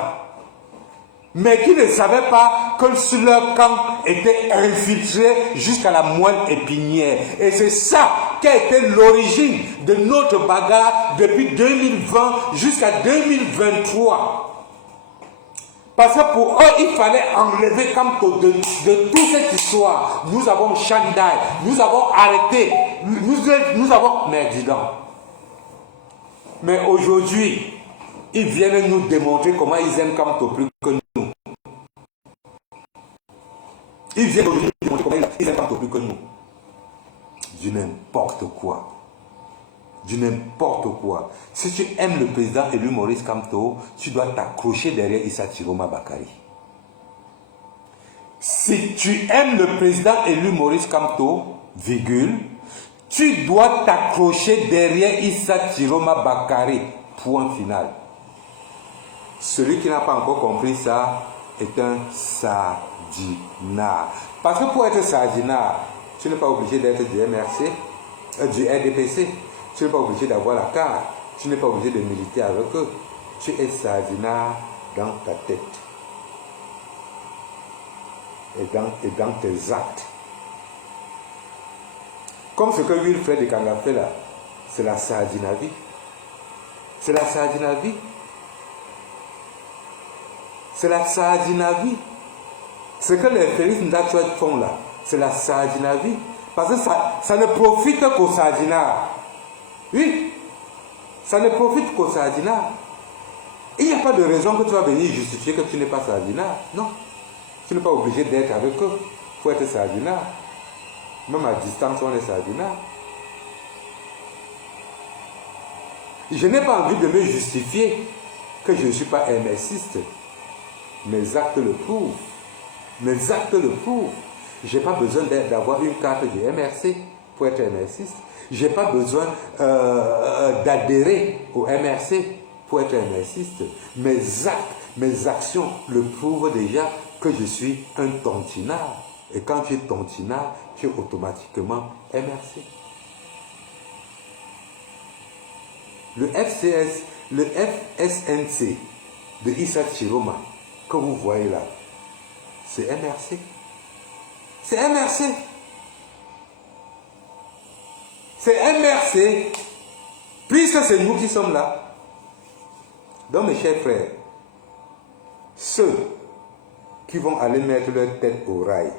Mais qui ne savaient pas que leur camp était infiltré jusqu'à la moelle épinière. Et c'est ça qui a été l'origine de notre bagarre depuis 2020 jusqu'à 2023. Parce que pour eux, il fallait enlever Kamto de toute cette histoire. Nous avons Shandai, nous avons arrêté, nous avons... Mais dis donc. Mais aujourd'hui, ils viennent nous démontrer comment ils aiment Kamto plus que nous. Ils viennent nous démontrer comment ils aiment Kamto plus que nous. Du n'importe quoi. Du n'importe quoi. Si tu aimes le président élu Maurice Kamto, tu dois t'accrocher derrière Issa Chiroma Bakari. Si tu aimes le président élu Maurice Kamto, virgule, tu dois t'accrocher derrière Issa Chiroma Bakari. Point final. Celui qui n'a pas encore compris ça est un sardinard. Parce que pour être sardinard, tu n'es pas obligé d'être du MRC, du RDPC. Tu n'es pas obligé d'avoir la carte. Tu n'es pas obligé de militer avec eux. Tu es sardinard dans ta tête. Et dans tes actes. Comme ce que Wilfred Ekanga fait là. C'est la sardinavie. C'est la sardinavie. C'est la sardinavie. Ce que les Félix Ndachwa font là, c'est la sardinavie. Parce que ça ne profite qu'aux sardinards. Oui, ça ne profite qu'aux sardinards. Il n'y a pas de raison que tu vas venir justifier que tu n'es pas sardinard. Non. Tu n'es pas obligé d'être avec eux. Il faut être sardinard. Même à distance, on est sardinard. Je n'ai pas envie de me justifier que je ne suis pas MSiste. Mes actes le prouvent. Mes actes le prouvent. Je n'ai pas besoin d'avoir une carte du MRC pour être MRCiste. Je n'ai pas besoin d'adhérer au MRC pour être MRCiste. Mes actes, mes actions le prouvent déjà que je suis un tontinard. Et quand tu es tontinard, tu es automatiquement MRC. Le FSNC de Issa Chiroma que vous voyez là, c'est MRC. C'est MRC. C'est MRC. Puisque c'est nous qui sommes là. Donc mes chers frères, ceux qui vont aller mettre leur tête au rail,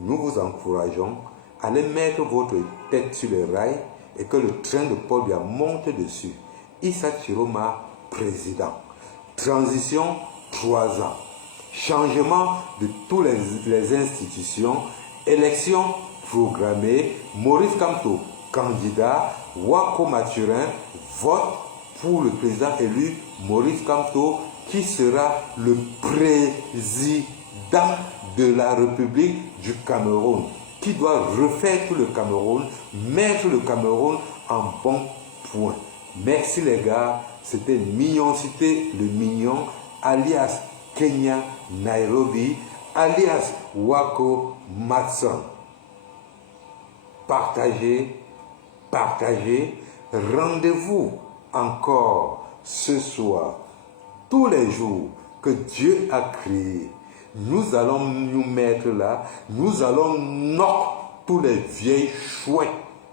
nous vous encourageons à aller mettre votre tête sur le rail et que le train de Paul Biya monte dessus. Issa Chiroma, président. Transition, 3 ans. Changement de toutes les institutions. Élection programmée. Maurice Kamto, candidat. Wako Mathurin, vote pour le président élu Maurice Kamto, qui sera le président de la République du Cameroun, qui doit refaire tout le Cameroun, mettre le Cameroun en bon point. Merci les gars, c'était Mignoncité le Mignon, alias Kenya Nairobi, alias Wako Matson. Partagez, partagez, rendez-vous encore ce soir, tous les jours que Dieu a créé. Nous allons nous mettre là, nous allons knock tous les vieilles chouettes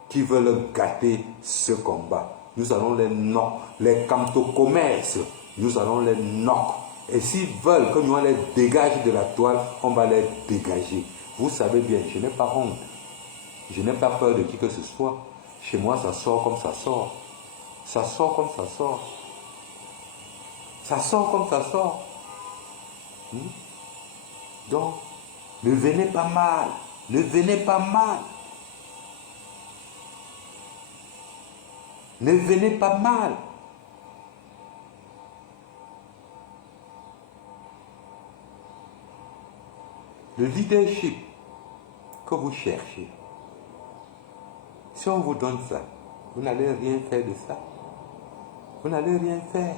qui veulent gâter ce combat. Nous allons les knock, les camto-commerces, nous allons les knock. Et s'ils veulent que nous les dégage de la toile, on va les dégager. Vous savez bien, je n'ai pas honte. Je n'ai pas peur de qui que ce soit. Chez moi, ça sort comme ça sort. Ça sort comme ça sort. Ça sort comme ça sort. Donc, ne venez pas mal. Ne venez pas mal. Ne venez pas mal. Le leadership que vous cherchez, si on vous donne ça, vous n'allez rien faire de ça. Vous n'allez rien faire.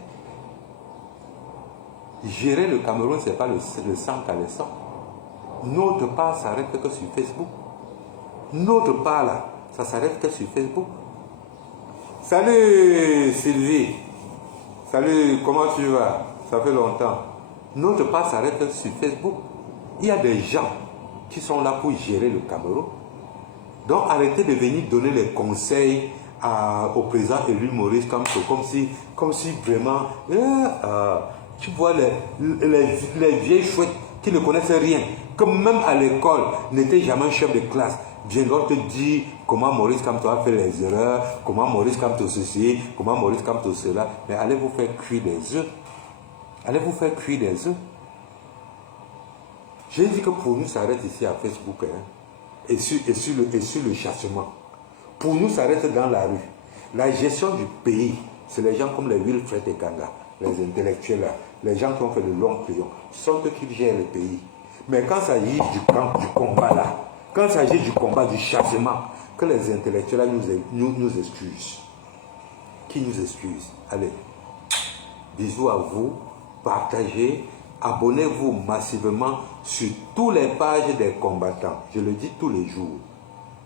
Gérer le Cameroun, ce n'est pas le sang qu'à le sang. Notre part s'arrête que sur Facebook. Notre part là, ça s'arrête que sur Facebook. Salut Sylvie. Salut, comment tu vas? Ça fait longtemps. Notre part s'arrête que sur Facebook. Il y a des gens qui sont là pour gérer le Cameroun. Donc arrêtez de venir donner les conseils au président élu Maurice Kamto, comme si vraiment, tu vois les vieilles chouettes qui ne connaissent rien, comme même à l'école, n'étaient jamais un chef de classe, viendront te dire comment Maurice Kamto a fait les erreurs, comment Maurice Kamto ceci, comment Maurice Kamto cela, mais allez vous faire cuire des œufs. Allez vous faire cuire des œufs. J'ai dit que pour nous, ça arrête ici à Facebook, hein, et sur le chassement. Pour nous, ça reste dans la rue. La gestion du pays, c'est les gens comme les Wilfred Ekanga, les intellectuels, là, les gens qui ont fait le long crayon, sont eux qui gèrent le pays. Mais quand il s'agit du combat là, quand il s'agit du combat, du chassement, que les intellectuels là nous excusent. Qui nous excuse? Allez, bisous à vous, partagez, abonnez-vous massivement sur toutes les pages des combattants. Je le dis tous les jours.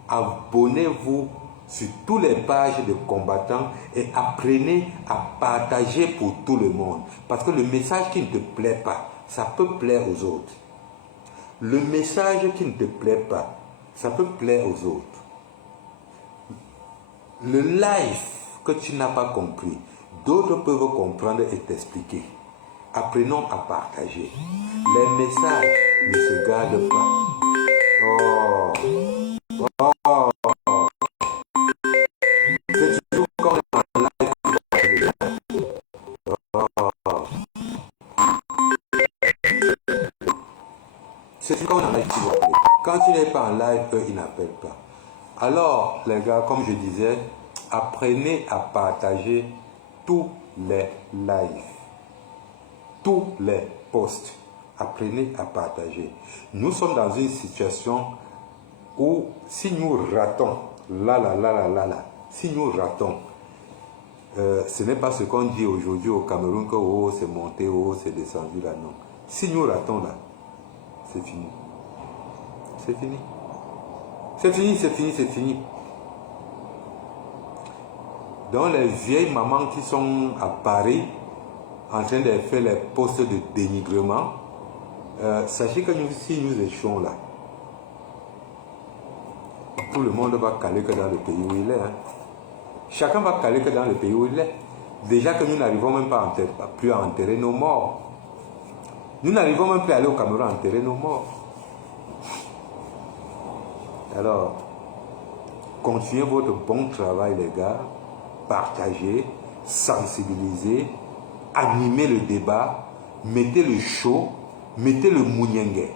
Abonnez-vous sur toutes les pages de combattants et apprenez à partager pour tout le monde. Parce que le message qui ne te plaît pas, ça peut plaire aux autres. Le message qui ne te plaît pas, ça peut plaire aux autres. Le live que tu n'as pas compris, d'autres peuvent comprendre et t'expliquer. Apprenons à partager. Les messages ne se gardent pas. Oh. Oh. C'est toujours quand on est en live. Oh. C'est toujours quand on est en live. Quand tu n'es pas en live, eux, ils n'appellent pas. Alors, les gars, comme je disais, apprenez à partager tous les lives, tous les posts. Apprenez à partager. Nous sommes dans une situation où si nous ratons, si nous ratons, ce n'est pas ce qu'on dit aujourd'hui au Cameroun que oh, c'est monté, oh, c'est descendu là, non. Si nous ratons là, c'est fini. C'est fini. C'est fini, c'est fini, c'est fini. Donc les vieilles mamans qui sont à Paris en train de faire les postes de dénigrement, sachez que nous, si nous échouons là, tout le monde va caler que dans le pays où il est. Hein. Chacun va caler que dans le pays où il est. Déjà que nous n'arrivons même pas plus à enterrer nos morts. Nous n'arrivons même plus à aller au Cameroun à enterrer nos morts. Alors, continuez votre bon travail les gars. Partagez, sensibilisez, animez le débat, mettez le show, mettez le mouniengue.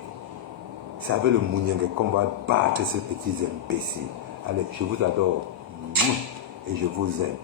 C'est avec le mouniengue qu'on va battre ces petits imbéciles. Allez, je vous adore et je vous aime.